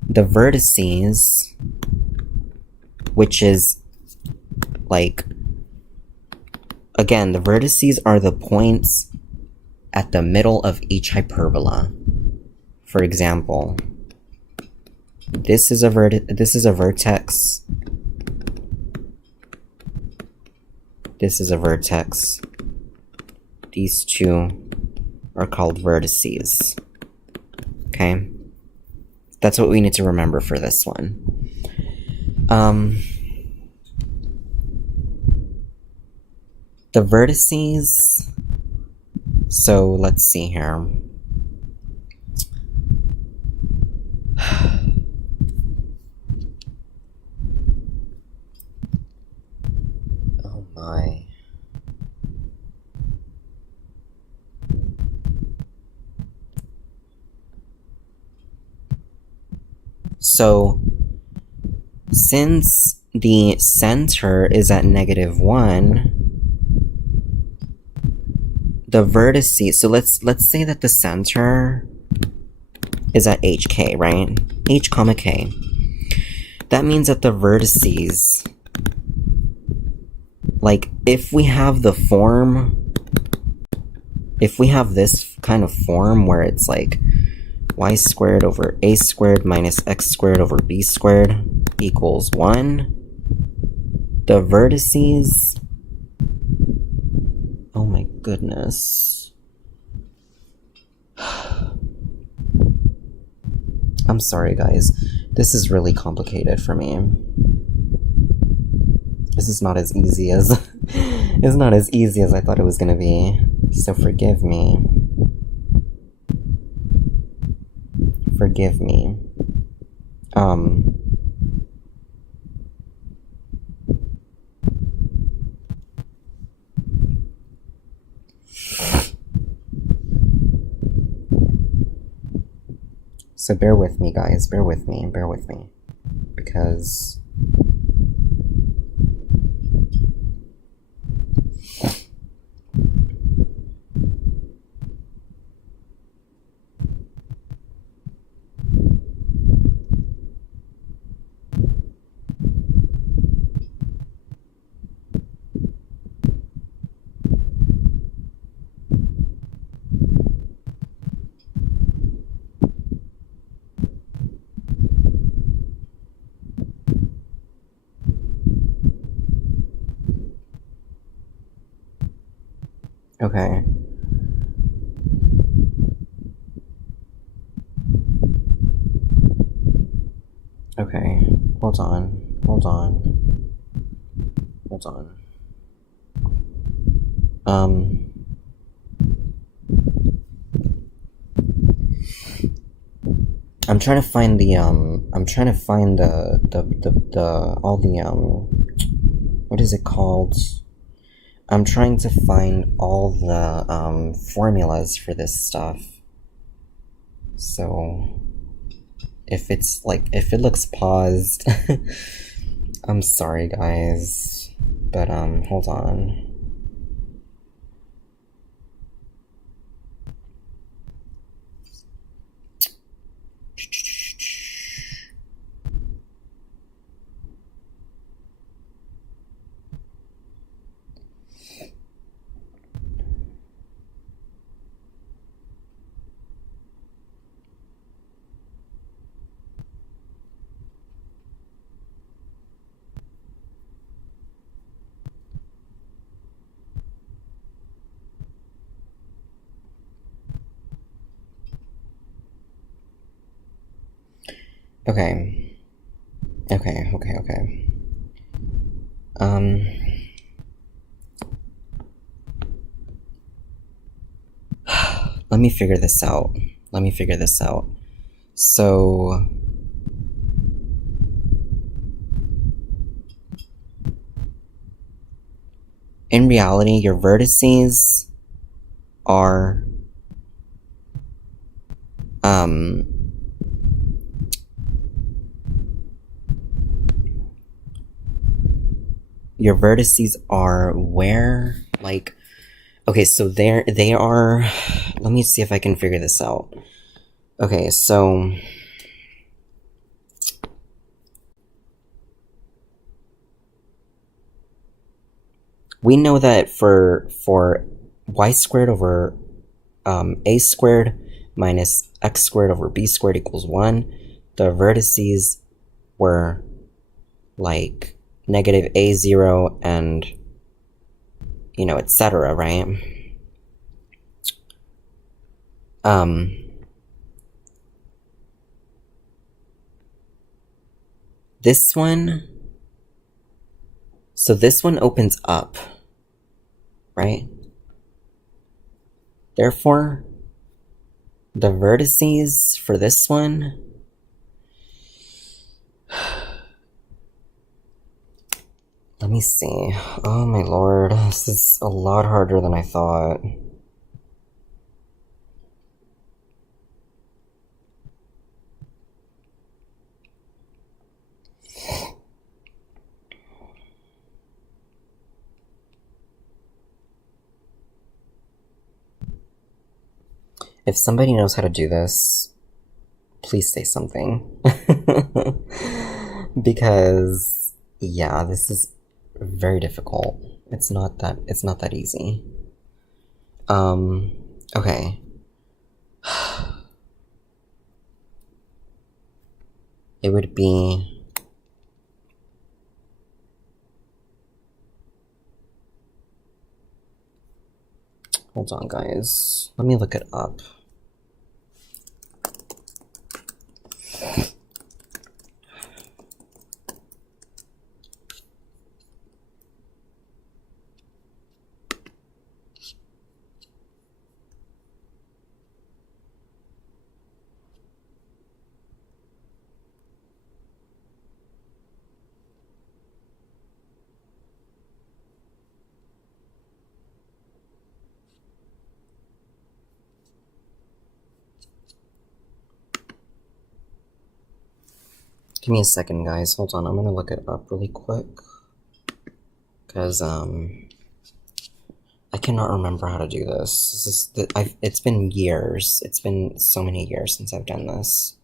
The vertices, which is, like, again, the vertices are the points at the middle of each hyperbola. For example, this is a vertex. This is a vertex. These two are called vertices. Okay? That's what we need to remember for this one. The vertices, so let's see here. Oh my. So, since the center is at -1, the vertices, so let's say that the center is at hk, right? H comma k. That means that the vertices, like, if we have this kind of form where it's like y squared over a squared minus x squared over b squared equals 1, the vertices, oh my goodness. I'm sorry, guys. This is really complicated for me. This is not as easy as it's not as easy as I thought it was gonna be. So forgive me. Forgive me. So bear with me, guys. Bear with me. Bear with me. Because okay. Okay. Hold on. Hold on. Hold on. I'm trying to find the all the what is it called? I'm trying to find all the formulas for this stuff. So if it's like, if it looks paused, I'm sorry, guys, but hold on. Okay. Let me figure this out. So in reality, your vertices are where, like, okay, so they are, let me see if I can figure this out. Okay, so we know that for y squared over a squared minus x squared over b squared equals 1, the vertices were like negative a0 and, you know, etc., right? This one, so this one opens up, right? Therefore, the vertices for this one, let me see. Oh my lord, this is a lot harder than I thought. If somebody knows how to do this, please say something. Because, yeah, this is very difficult. It's not that easy. Okay. It would be, hold on, guys. Let me look it up. Give me a second, guys. Hold on, I'm gonna look it up really quick. Because, I cannot remember how to do this. It's been years. It's been so many years since I've done this.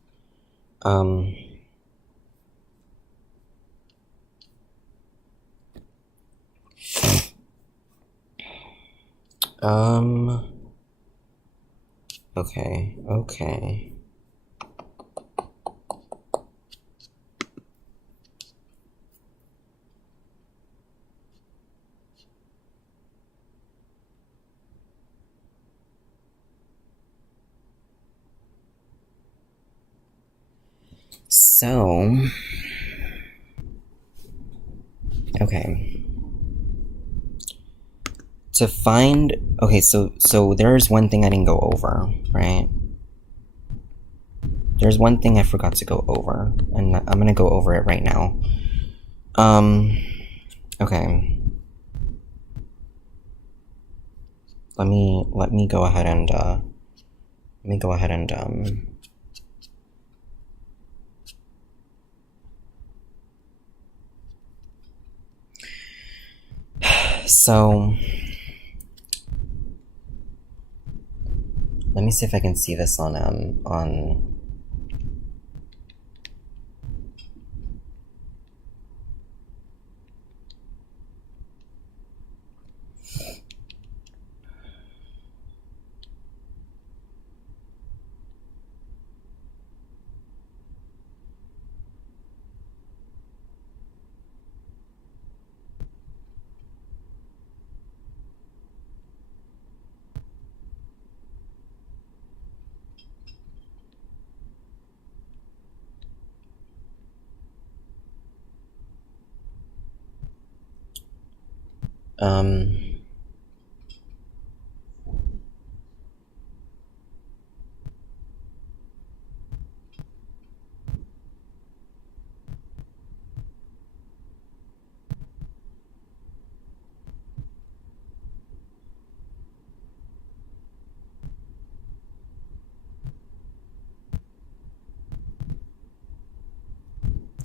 Okay. So, okay. To find, okay, so there's one thing I didn't go over, right? There's one thing I forgot to go over, and I'm gonna go over it right now. Okay. Let me go ahead and, so, let me see if I can see this on,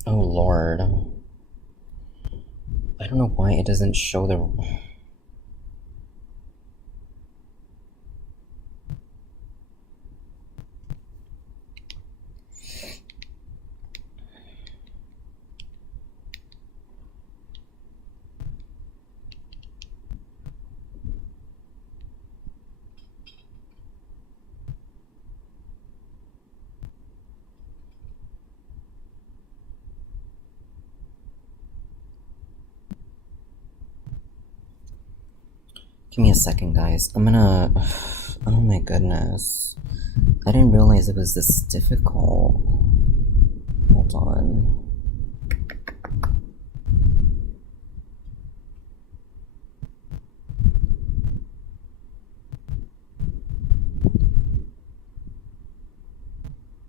oh Lord. I don't know why it doesn't show the... Give me a second, guys. I'm gonna... Oh my goodness. I didn't realize it was this difficult. Hold on.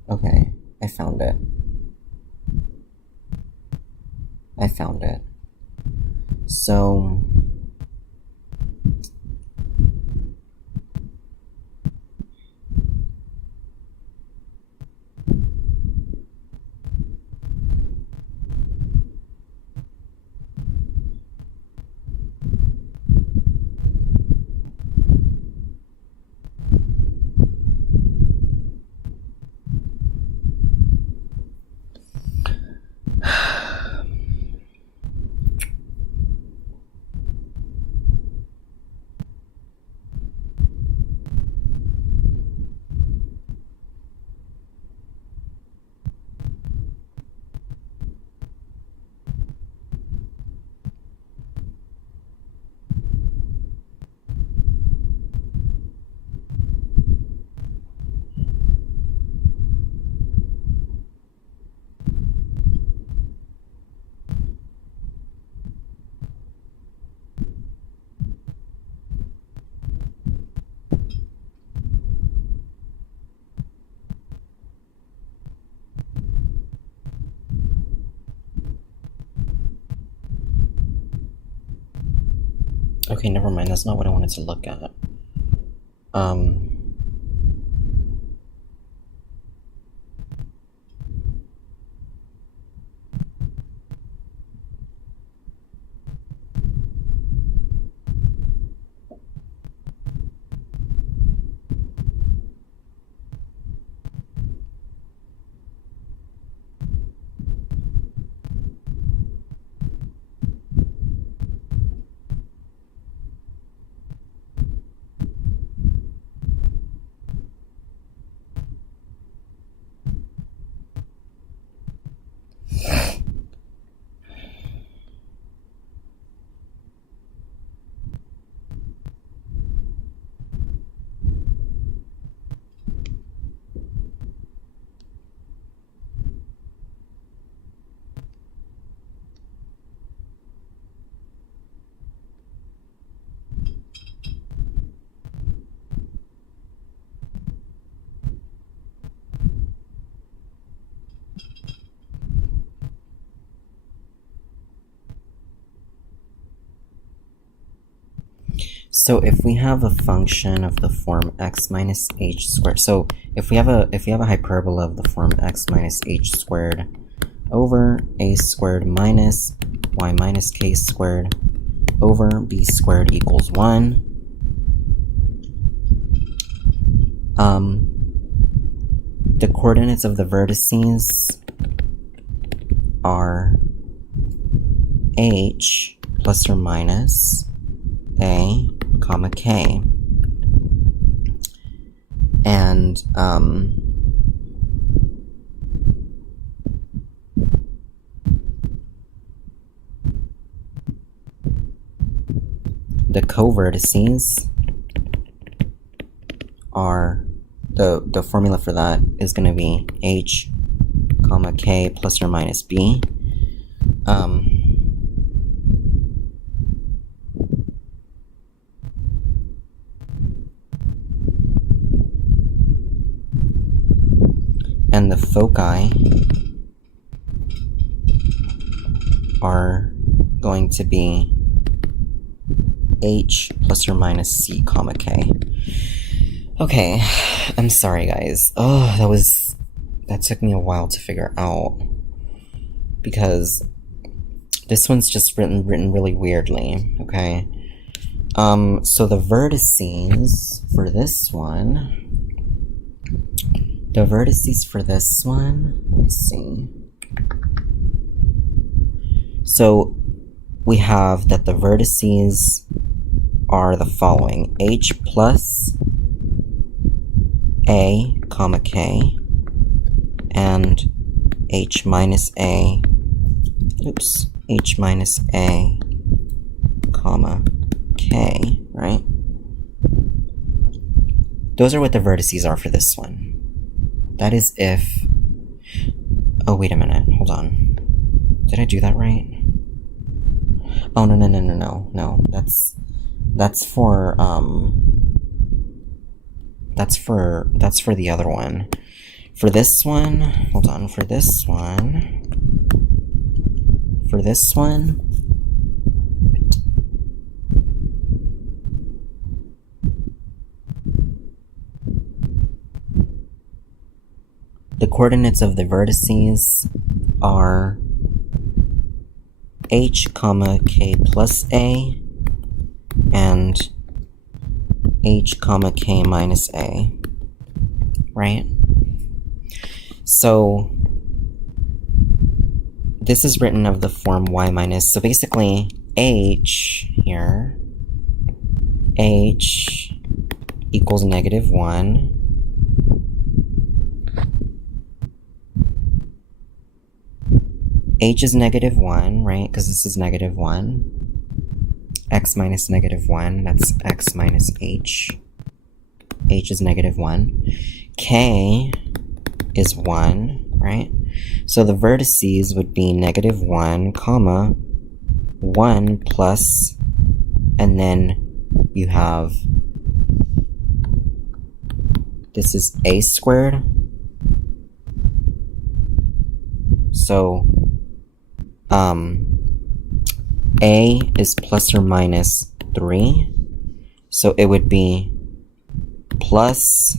Okay, I found it. So... Okay, never mind. That's not what I wanted to look at. So if we have a function of the form x minus h squared, so if we have a hyperbola of the form x minus h squared over a squared minus y minus k squared over b squared equals 1, the coordinates of the vertices are h plus or minus a comma k, and the co-vertices are, the formula for that is going to be h comma k plus or minus b. And the foci are going to be h plus or minus c comma k. Okay, I'm sorry guys. Oh, that took me a while to figure out, because this one's just written really weirdly, okay? So the vertices for this one, let me see. So we have that the vertices are the following: h plus a comma k and h minus a comma k, right? Those are what the vertices are for this one. That is if, oh wait a minute, hold on. Did I do that right? Oh no, that's for that's for the other one. For this one, hold on, for this one, the coordinates of the vertices are h comma k plus a and h comma k minus a, right? So this is written of the form y minus, so basically h here, h equals -1, h is -1, right? Because this is -1. X minus -1, that's x minus h. H is -1. K is 1, right? So the vertices would be -1, comma, 1 plus, and then you have, this is a squared. So, a is plus or minus 3, so it would be plus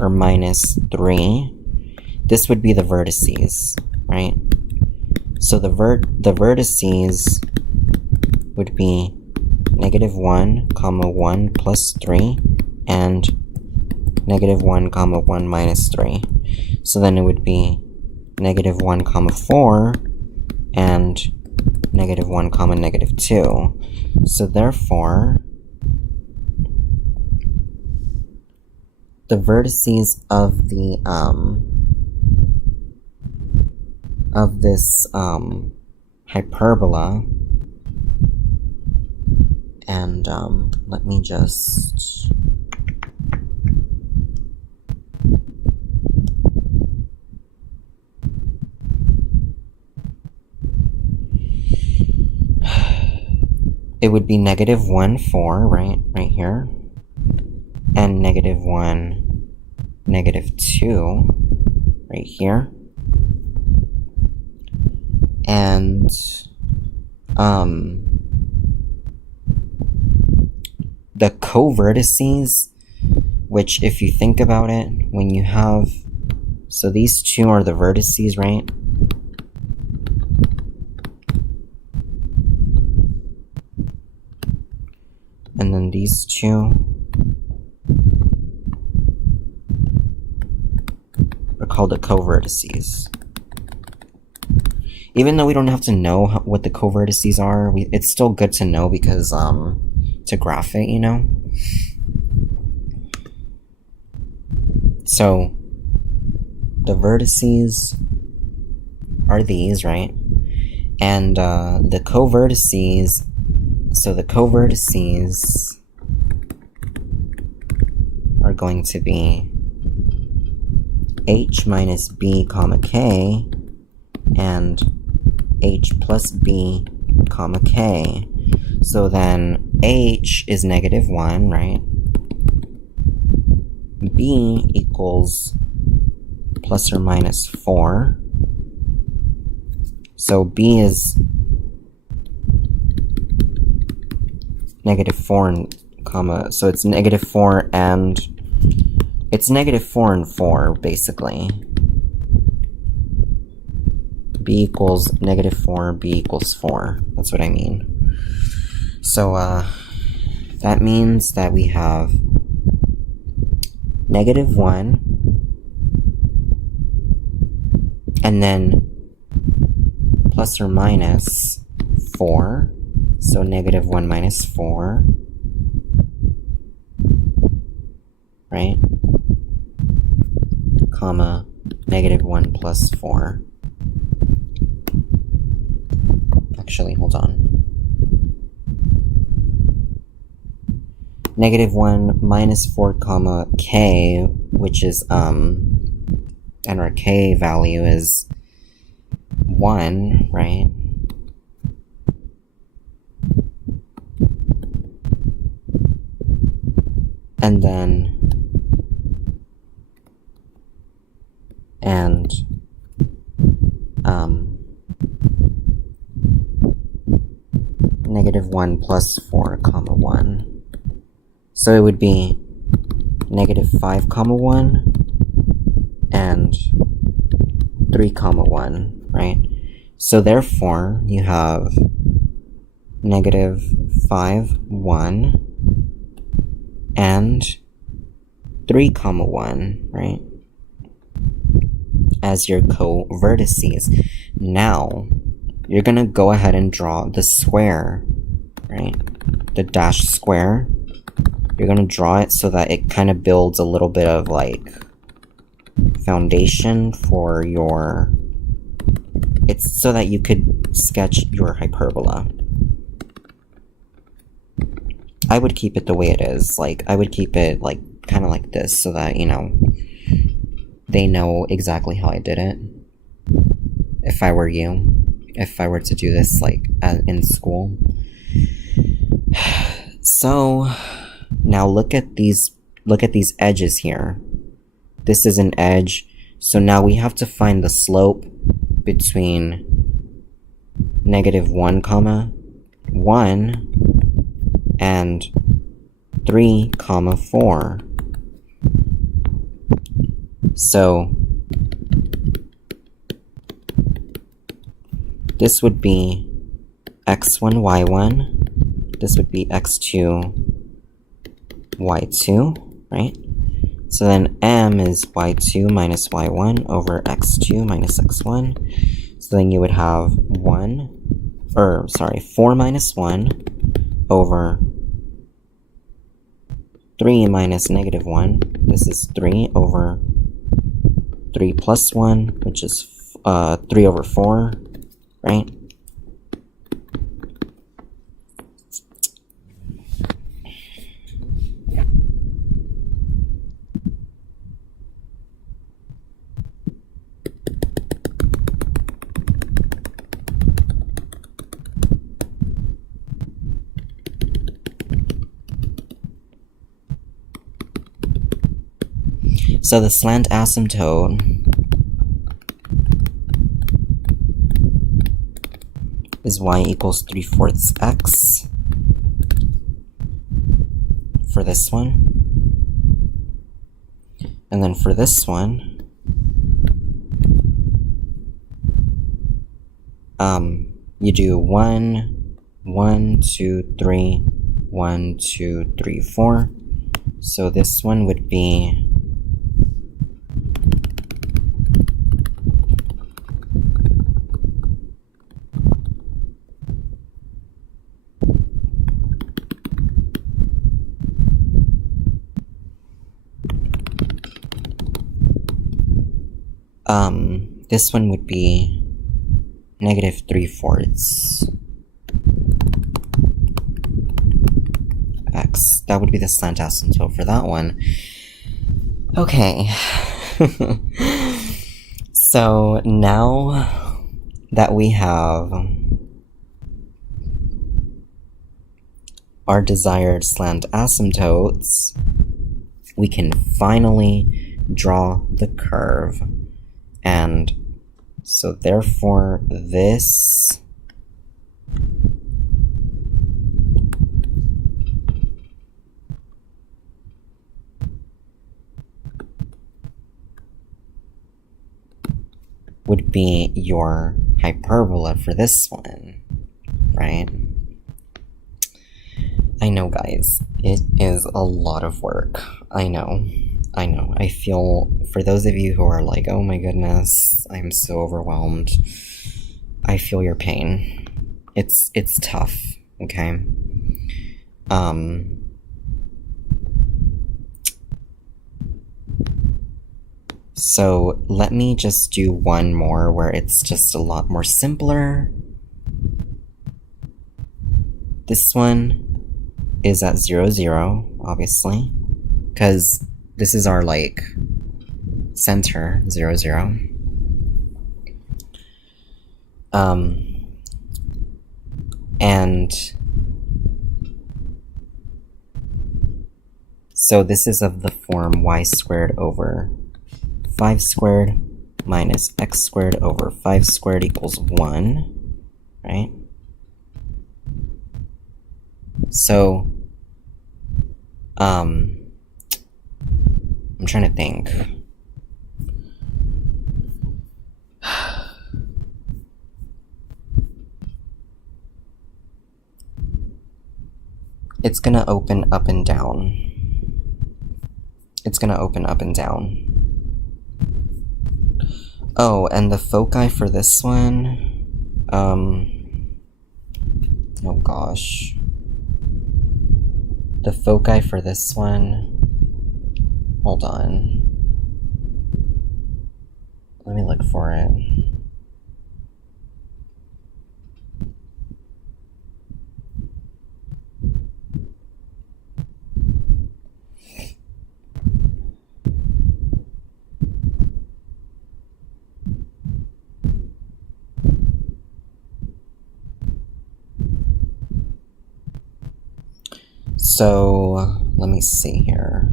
or minus 3. This would be the vertices, right? So the vertices would be -1, comma 1 plus 3, and -1, comma 1 minus 3. So then it would be -1, comma 4, and -1, comma -2. So therefore, the vertices of the of this hyperbola, and let me just it would be -1, 4, right here, and -1, -2, right here, and the co-vertices, which if you think about it, when you have, so these two are the vertices, right? And then these two are called the co-vertices. Even though we don't have to know what the co-vertices are, it's still good to know because, to graph it, you know? So, the vertices are these, right? And, the co-vertices, so the co-vertices are going to be h minus b comma k and h plus b comma k. So then h is -1, right? b equals plus or minus 4. So b is -4 and comma, so it's -4 and it's -4 and 4 basically. B equals -4, B equals 4. That's what I mean. So, that means that we have -1, and then plus or minus 4. So -1 minus 4, right? Comma, -1 plus 4. Actually, hold on. -1 minus 4 comma k, which is, and our k value is 1, right? And then, and, -1 plus 4 comma 1. So it would be -5 comma 1 and 3 comma 1, right? So therefore, you have -5, 1, and 3 comma 1, right? As your co-vertices. Now, you're gonna go ahead and draw the square, right? The dashed square. You're gonna draw it so that it kind of builds a little bit of like foundation for your, it's so that you could sketch your hyperbola. I would keep it the way it is. Like, I would keep it like kind of like this so that, you know, they know exactly how I did it. If I were you, if I were to do this like in school. So now look at these edges here. This is an edge. So now we have to find the slope between -1 comma 1 and 3 comma 4. So this would be x1, y1. This would be x2, y2, right? So then m is y2 minus y1 over x2 minus x1. So then you would have 4 minus 1 over 3 minus -1. This is 3 over 3 plus 1, which is 3 over 4, right? So the slant asymptote is y equals 3/4 x. for this one. And then for this one, you do 1, 1, 2, 3, 1, 2, 3, 4. So this one would be this one would be -3/4 x. That would be the slant asymptote for that one. Okay. So now that we have our desired slant asymptotes, we can finally draw the curve. And so therefore this would be your hyperbola for this one, right? I know, guys, it is a lot of work. I know. I feel, for those of you who are like, oh my goodness, I'm so overwhelmed, I feel your pain. It's tough, okay? So let me just do one more where it's just a lot more simpler. This one is at 0, 0, obviously, because this is our, like, center, 0, 0. And so this is of the form y squared over 5 squared minus x squared over 5 squared equals 1, right? So, I'm trying to think. It's gonna open up and down. It's gonna open up and down. Oh, and the foci for this one, oh gosh. The foci for this one, hold on. Let me look for it. So, let me see here.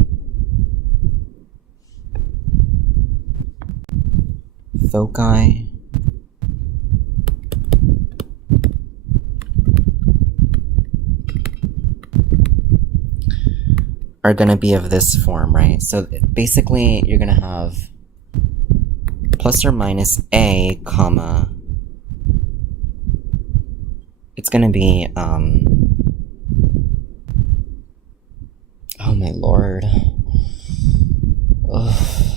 Foci. Are gonna be of this form, right? So basically, you're gonna have plus or minus a, comma. It's gonna be, oh my lord. Ugh.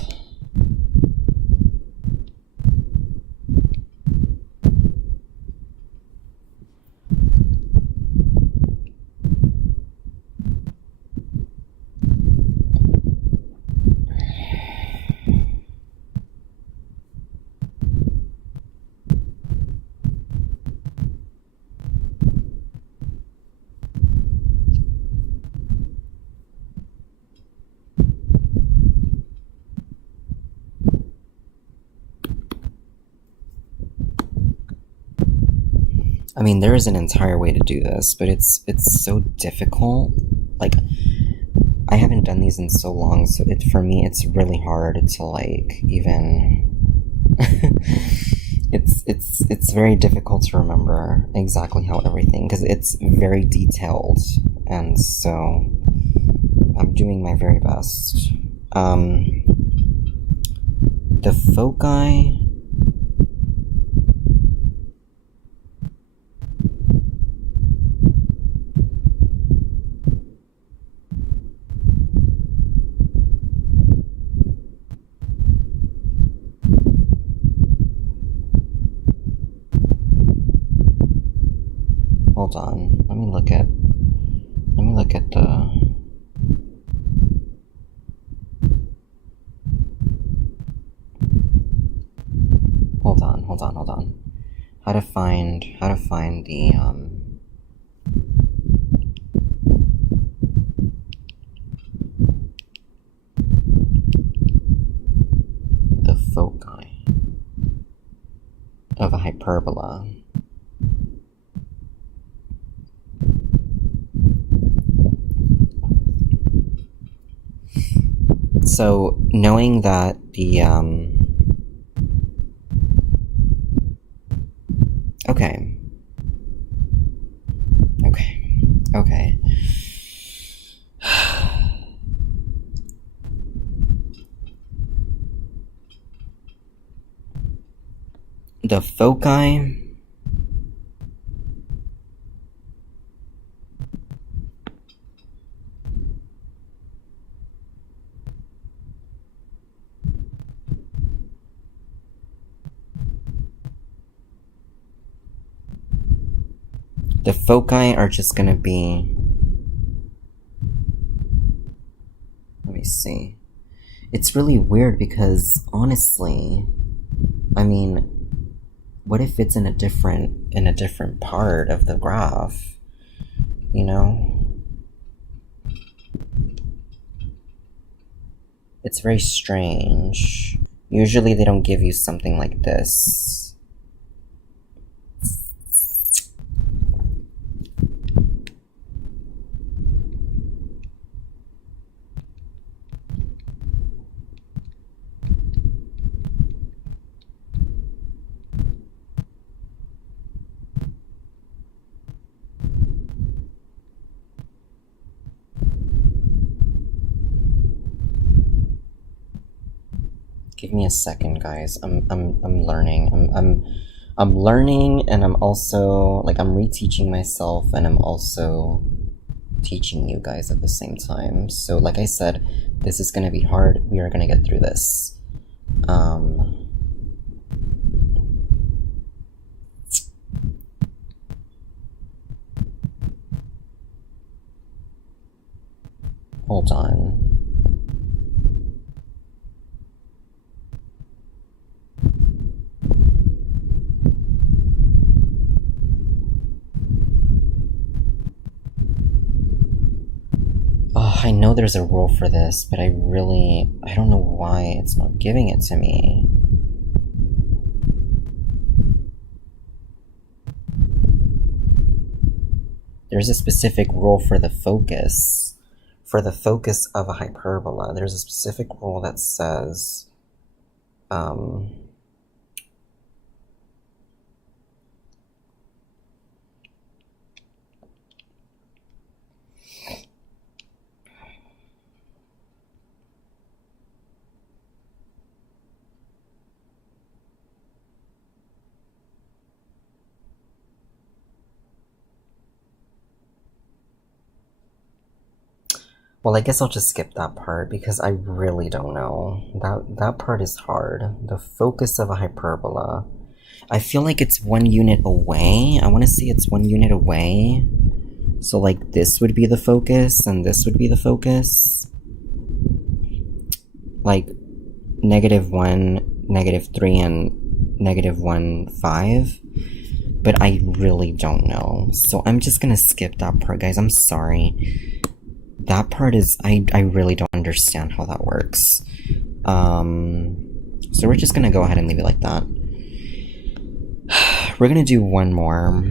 I mean, there is an entire way to do this, but it's so difficult. Like, I haven't done these in so long, so for me, it's really hard to, like, even... it's very difficult to remember exactly how everything, because it's very detailed, and so I'm doing my very best. The foci... Hold on, let me look at the... Hold on. How to find the foci of a hyperbola. So, knowing that the, okay. The foci are just gonna be... Let me see. It's really weird because, honestly, I mean, what if it's in a different part of the graph? You know? It's very strange. Usually they don't give you something like this. Give me a second, guys. I'm learning. I'm learning, and I'm also, like, I'm reteaching myself, and I'm also teaching you guys at the same time. So, like I said, this is gonna be hard. We are gonna get through this. Hold on. I know there's a rule for this, but I don't know why it's not giving it to me. There's a specific rule for the focus. For the focus of a hyperbola, there's a specific rule that says, well, I guess I'll just skip that part because I really don't know. That part is hard. The focus of a hyperbola. I feel like it's 1 unit away. I want to say it's 1 unit away. So, like, this would be the focus, and this would be the focus. Like, -1, -3, and -1, 5. But I really don't know. So I'm just gonna skip that part, guys. I'm sorry. That part is... I really don't understand how that works. So we're just gonna go ahead and leave it like that. We're gonna do one more.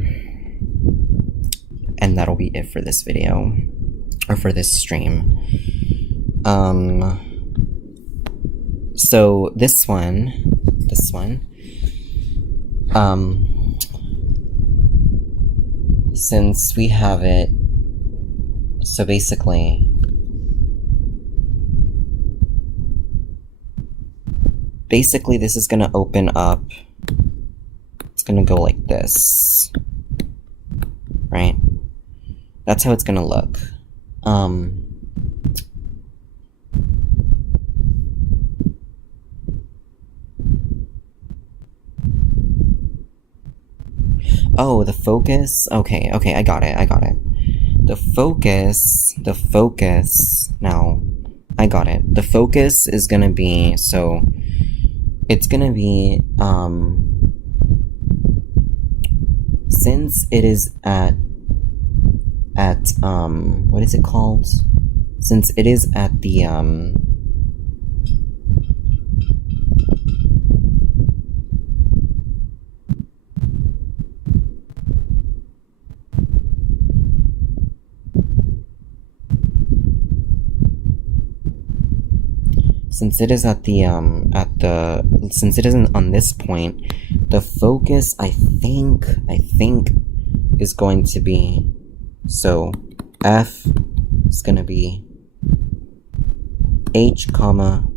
And that'll be it for this video. Or for this stream. So this one... since we have it... So basically, basically this is going to open up. It's going to go like this, right? That's how it's going to look. Oh, the focus? Okay, I got it. The focus, now, I got it. The focus is gonna be, so, it's gonna be, since it is at, what is it called? Since it is at the, since it is at the, since it isn't on this point, the focus, I think, is going to be, so, F is going to be H, comma,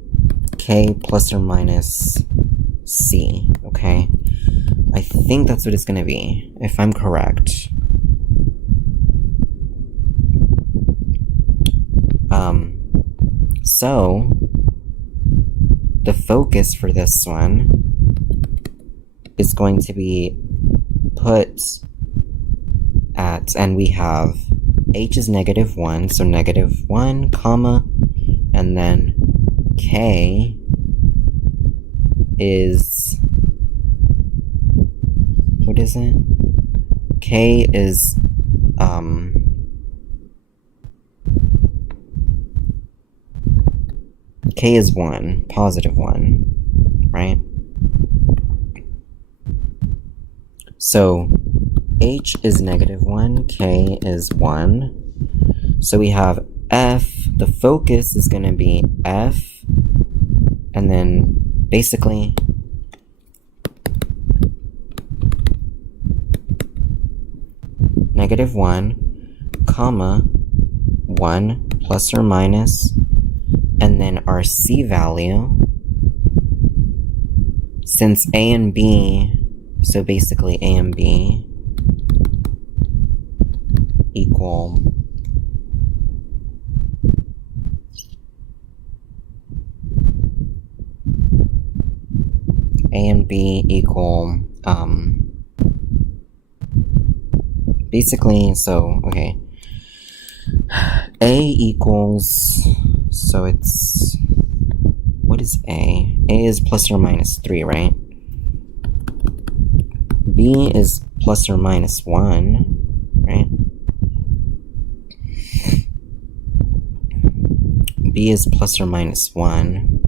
K plus or minus C, okay? I think that's what it's going to be, if I'm correct. So, the focus for this one is going to be put at, and we have H is -1, so -1, comma, and then K is, what is it? K is, K is 1, positive 1, right? So, H is -1, K is 1. So we have F, the focus is going to be F, and then basically -1, comma, 1 plus or minus, and then our C value, since A and B, so basically A and B equal basically, so, okay, A equals, so it's, what is A? A is plus or minus 3, right? B is plus or minus 1, right? B is plus or minus 1.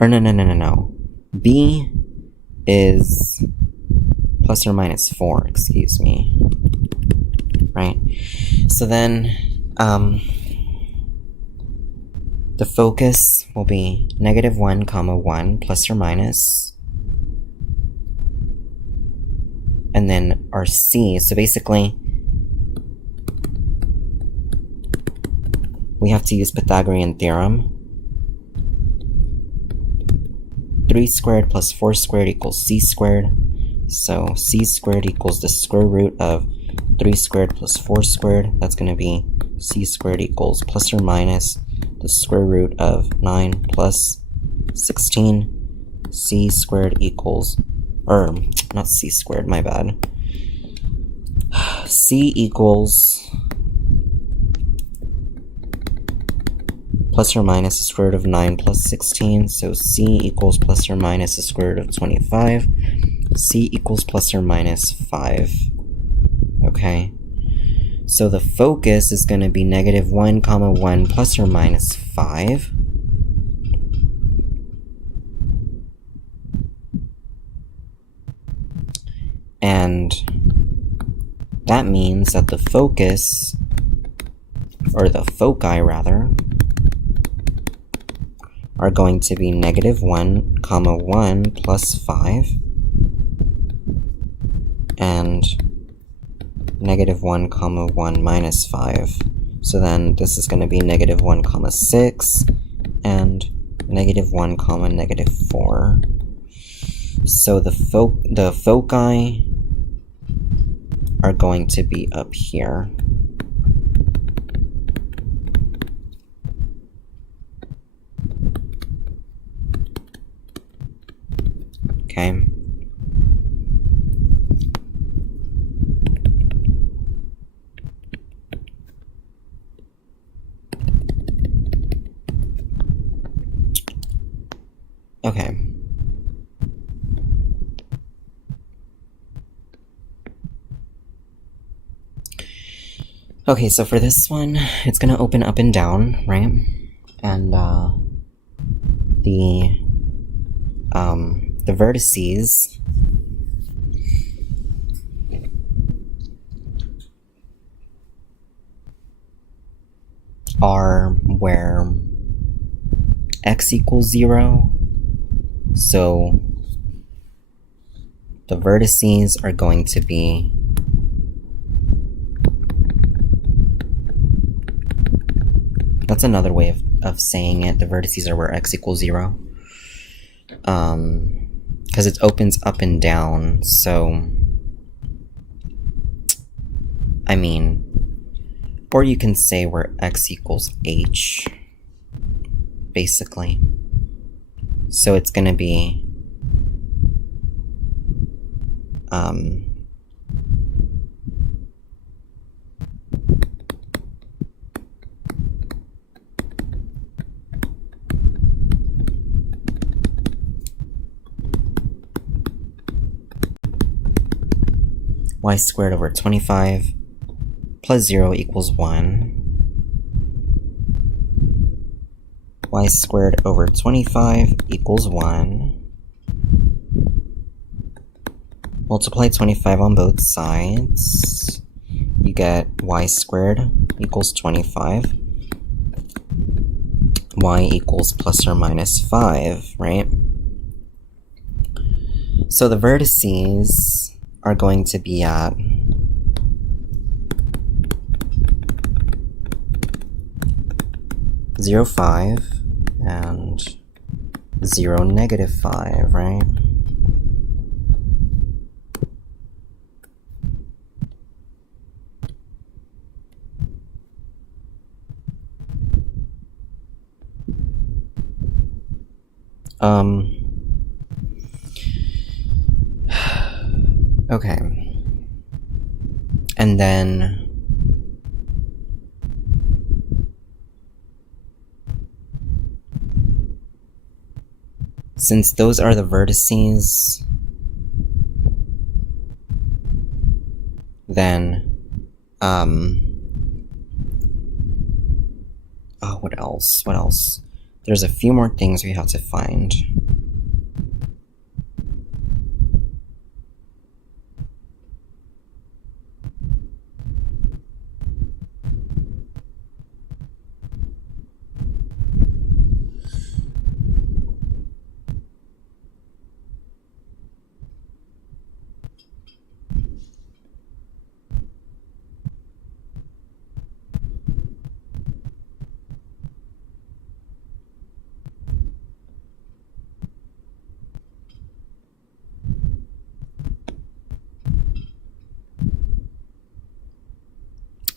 Or no. B is plus or minus 4, excuse me. Right? So then, the focus will be -1, comma, 1 plus or minus. And then our C, so basically, we have to use Pythagorean Theorem. 3 squared plus 4 squared equals C squared. So C squared equals the square root of 3 squared plus 4 squared. That's going to be C squared equals plus or minus the square root of 9 plus 16. C squared equals, or not C squared, my bad. C equals plus or minus the square root of 9 plus 16, so C equals plus or minus the square root of 25. C equals plus or minus 5. Okay, so the focus is going to be -1, comma, 1 plus or minus 5. And that means that the focus, or the foci rather, are going to be -1, comma, 1 plus 5, and -1, comma, 1 minus 5. So then this is going to be -1, comma, 6, and -1, -4. So the foci are going to be up here. Okay. Okay. Okay, so for this one, it's gonna open up and down, right? And the vertices are where x equals 0. So the vertices are going to be that's another way of saying it. The vertices are where x equals 0. Because it opens up and down, so I mean, or you can say where x equals h, basically. So it's gonna be y squared over 25 plus 0 equals 1. Y squared over 25 equals 1. Multiply 25 on both sides. You get y squared equals 25. Y equals plus or minus 5, right? So the vertices are going to be at 0, 5, and 0, -5, right? Okay. And then since those are the vertices, then oh, what else? What else? There's a few more things we have to find.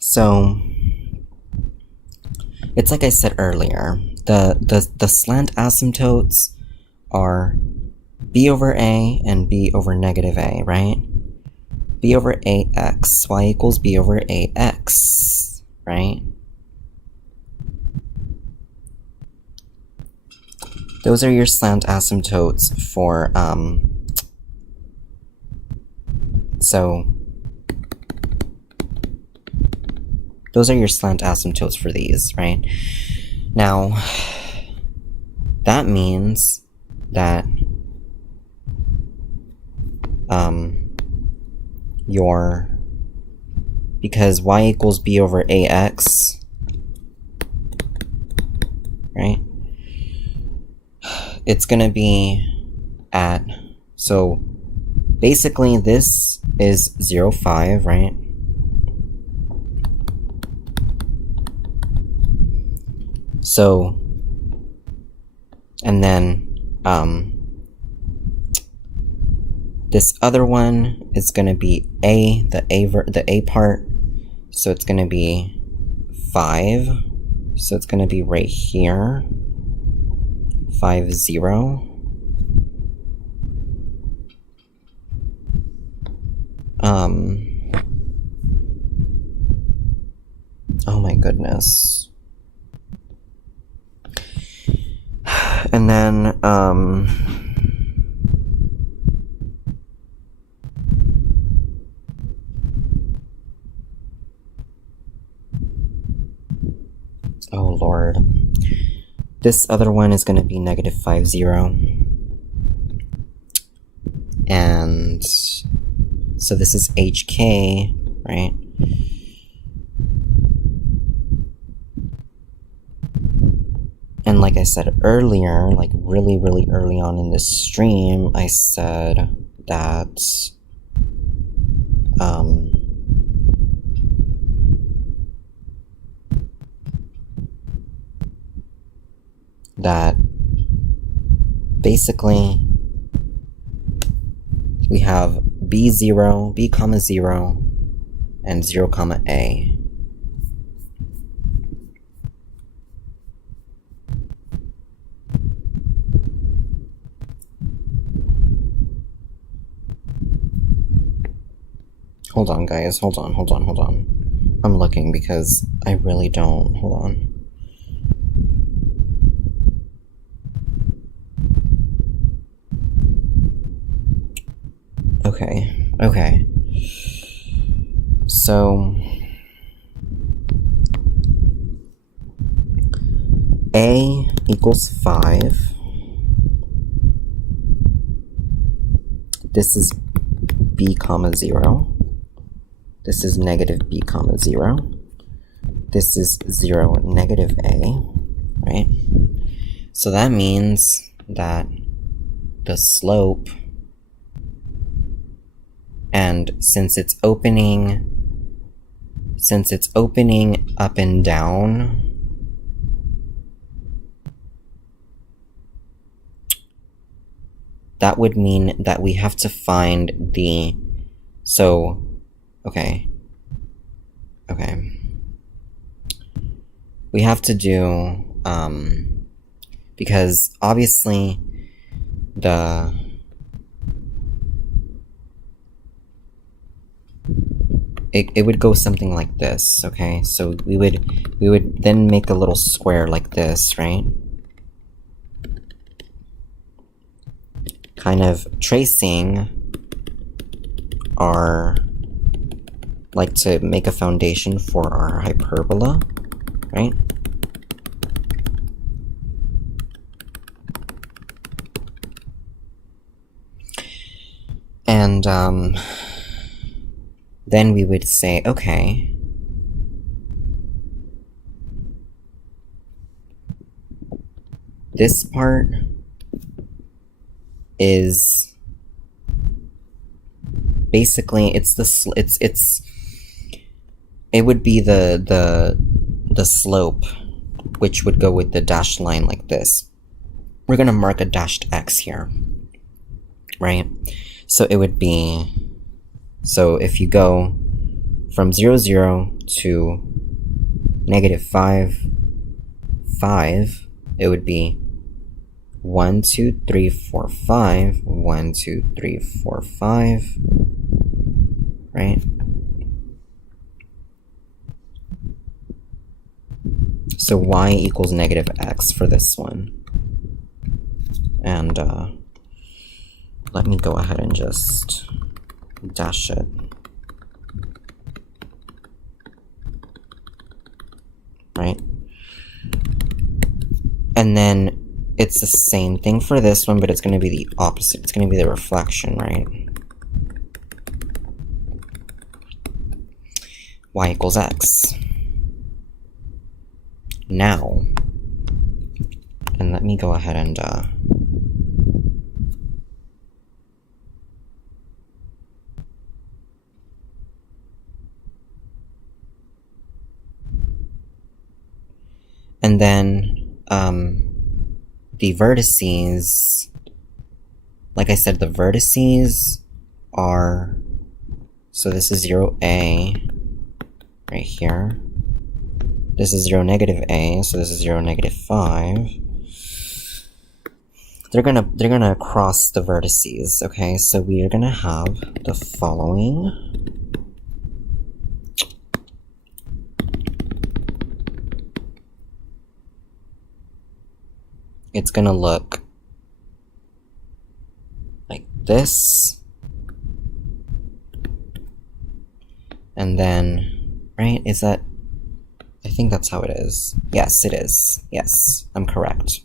So it's like I said earlier, the slant asymptotes are b over a and b over -a, right? B over ax, y equals b over ax, right? Those are your slant asymptotes for, so those are your slant asymptotes for these, right? Now, that means that because y equals b over ax, right? It's gonna be at, so basically this is 0, 5, right? So And then this other one is going to be the A part, so it's going to be 5, so it's going to be right here, 5, 0. Oh my goodness. And then, oh Lord. This other one is going to be negative 5, 0. And so this is HK, right? And like I said earlier, like really, really early on in this stream, I said that that basically we have B0, B comma 0, and 0 comma A. Hold on, guys. Hold on. I'm looking because I really don't. Hold on. Okay. So A equals 5. This is B comma 0. This is negative B comma 0. This is 0, negative A, right? So that means that the slope, and since it's opening up and down, that would mean that we have to find the, so, okay. We have to do, because obviously it would go something like this, okay? So we would then make a little square like this, right? Kind of tracing our, like to make a foundation for our hyperbola, right? And then we would say, okay, this part is basically it would be the slope, which would go with the dashed line like this. We're gonna mark a dashed x here, right? So it would be, so if you go from 0, 0 to negative 5, 5, it would be 1, 2, 3, 4, 5, 1, 2, 3, 4, 5, right? So y equals negative x for this one. And let me go ahead and just dash it. Right? And then it's the same thing for this one, but it's going to be the opposite. It's going to be the reflection, right? Y equals x. Now, and let me go ahead and then the vertices, like I said, the vertices are, so this is 0a right here. This is 0, -a, so this is 0, -5. They're gonna cross the vertices, okay? So we are gonna have the following. It's gonna look like this. And then, right, is that, I think that's how it is. Yes, it is. Yes, I'm correct.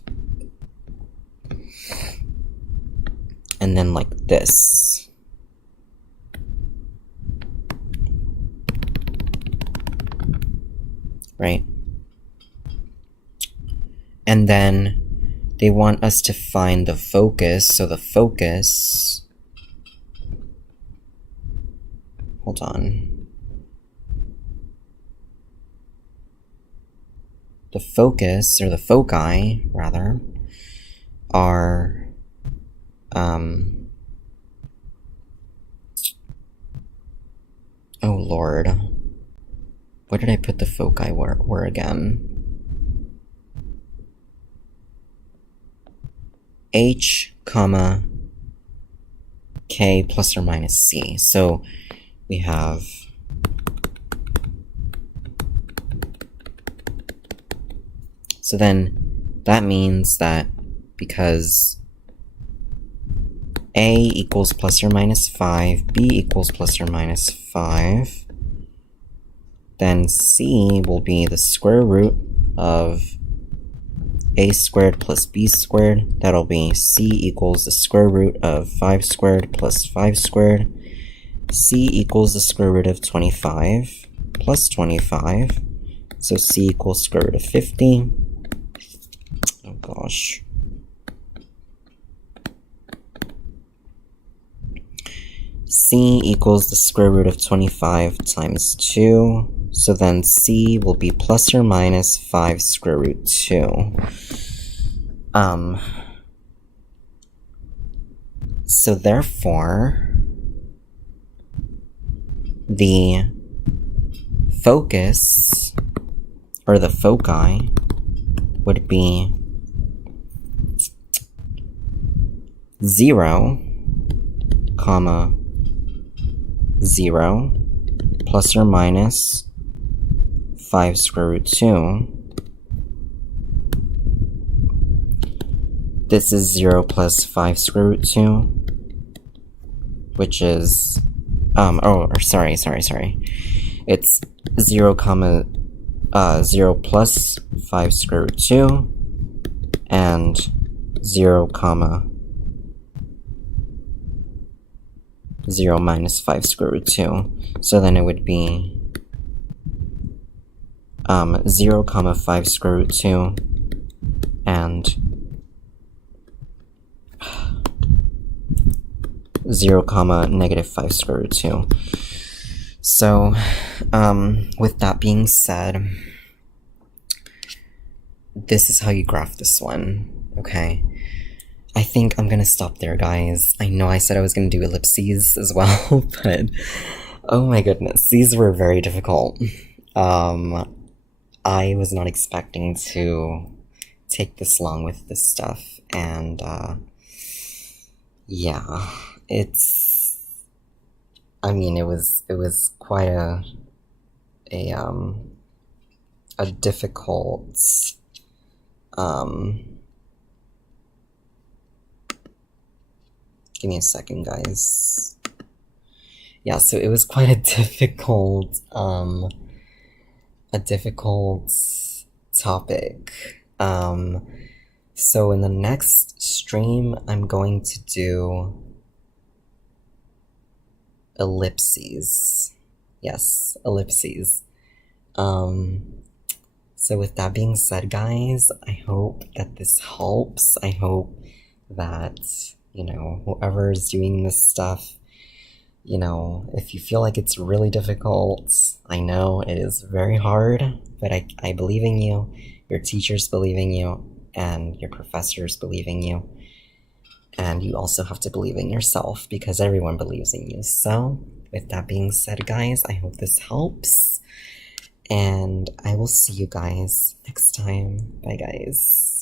And then like this. Right? And then they want us to find the focus, so the focus, hold on. The focus, or the foci, rather, are, oh lord. Where did I put the foci were again? H, comma, K plus or minus C. So we have so then that means that because A equals plus or minus 5, B equals plus or minus 5, then C will be the square root of A squared plus B squared. That'll be C equals the square root of 5 squared plus 5 squared. C equals the square root of 25 plus 25. So C equals square root of 50. Oh gosh. C equals the square root of 25 times 2. So then C will be plus or minus 5 square root 2. So therefore, the focus, or the foci, would be 0, comma, 0, plus or minus 5 square root 2. This is 0 plus 5 square root 2, which is, sorry. It's 0, comma, 0 plus 5 square root 2, and 0, comma, 0 minus 5 square root 2. So then it would be 0, comma, 5 square root 2, and 0, comma, negative 5 square root 2. So, with that being said, this is how you graph this one, okay? I think I'm gonna stop there, guys. I know I said I was gonna do ellipses as well, but oh my goodness, these were very difficult. I was not expecting to take this long with this stuff, and yeah, I mean, it was quite a difficult, give me a second, guys. Yeah, so it was quite a difficult topic. So in the next stream, I'm going to do ellipses. Yes, ellipses. So with that being said, guys, I hope that this helps. I hope that, you know, whoever is doing this stuff, you know, if you feel like it's really difficult, I know it is very hard, but I believe in you, your teachers believe in you, and your professors believe in you. And you also have to believe in yourself because everyone believes in you. So, with that being said, guys, I hope this helps. And I will see you guys next time. Bye, guys.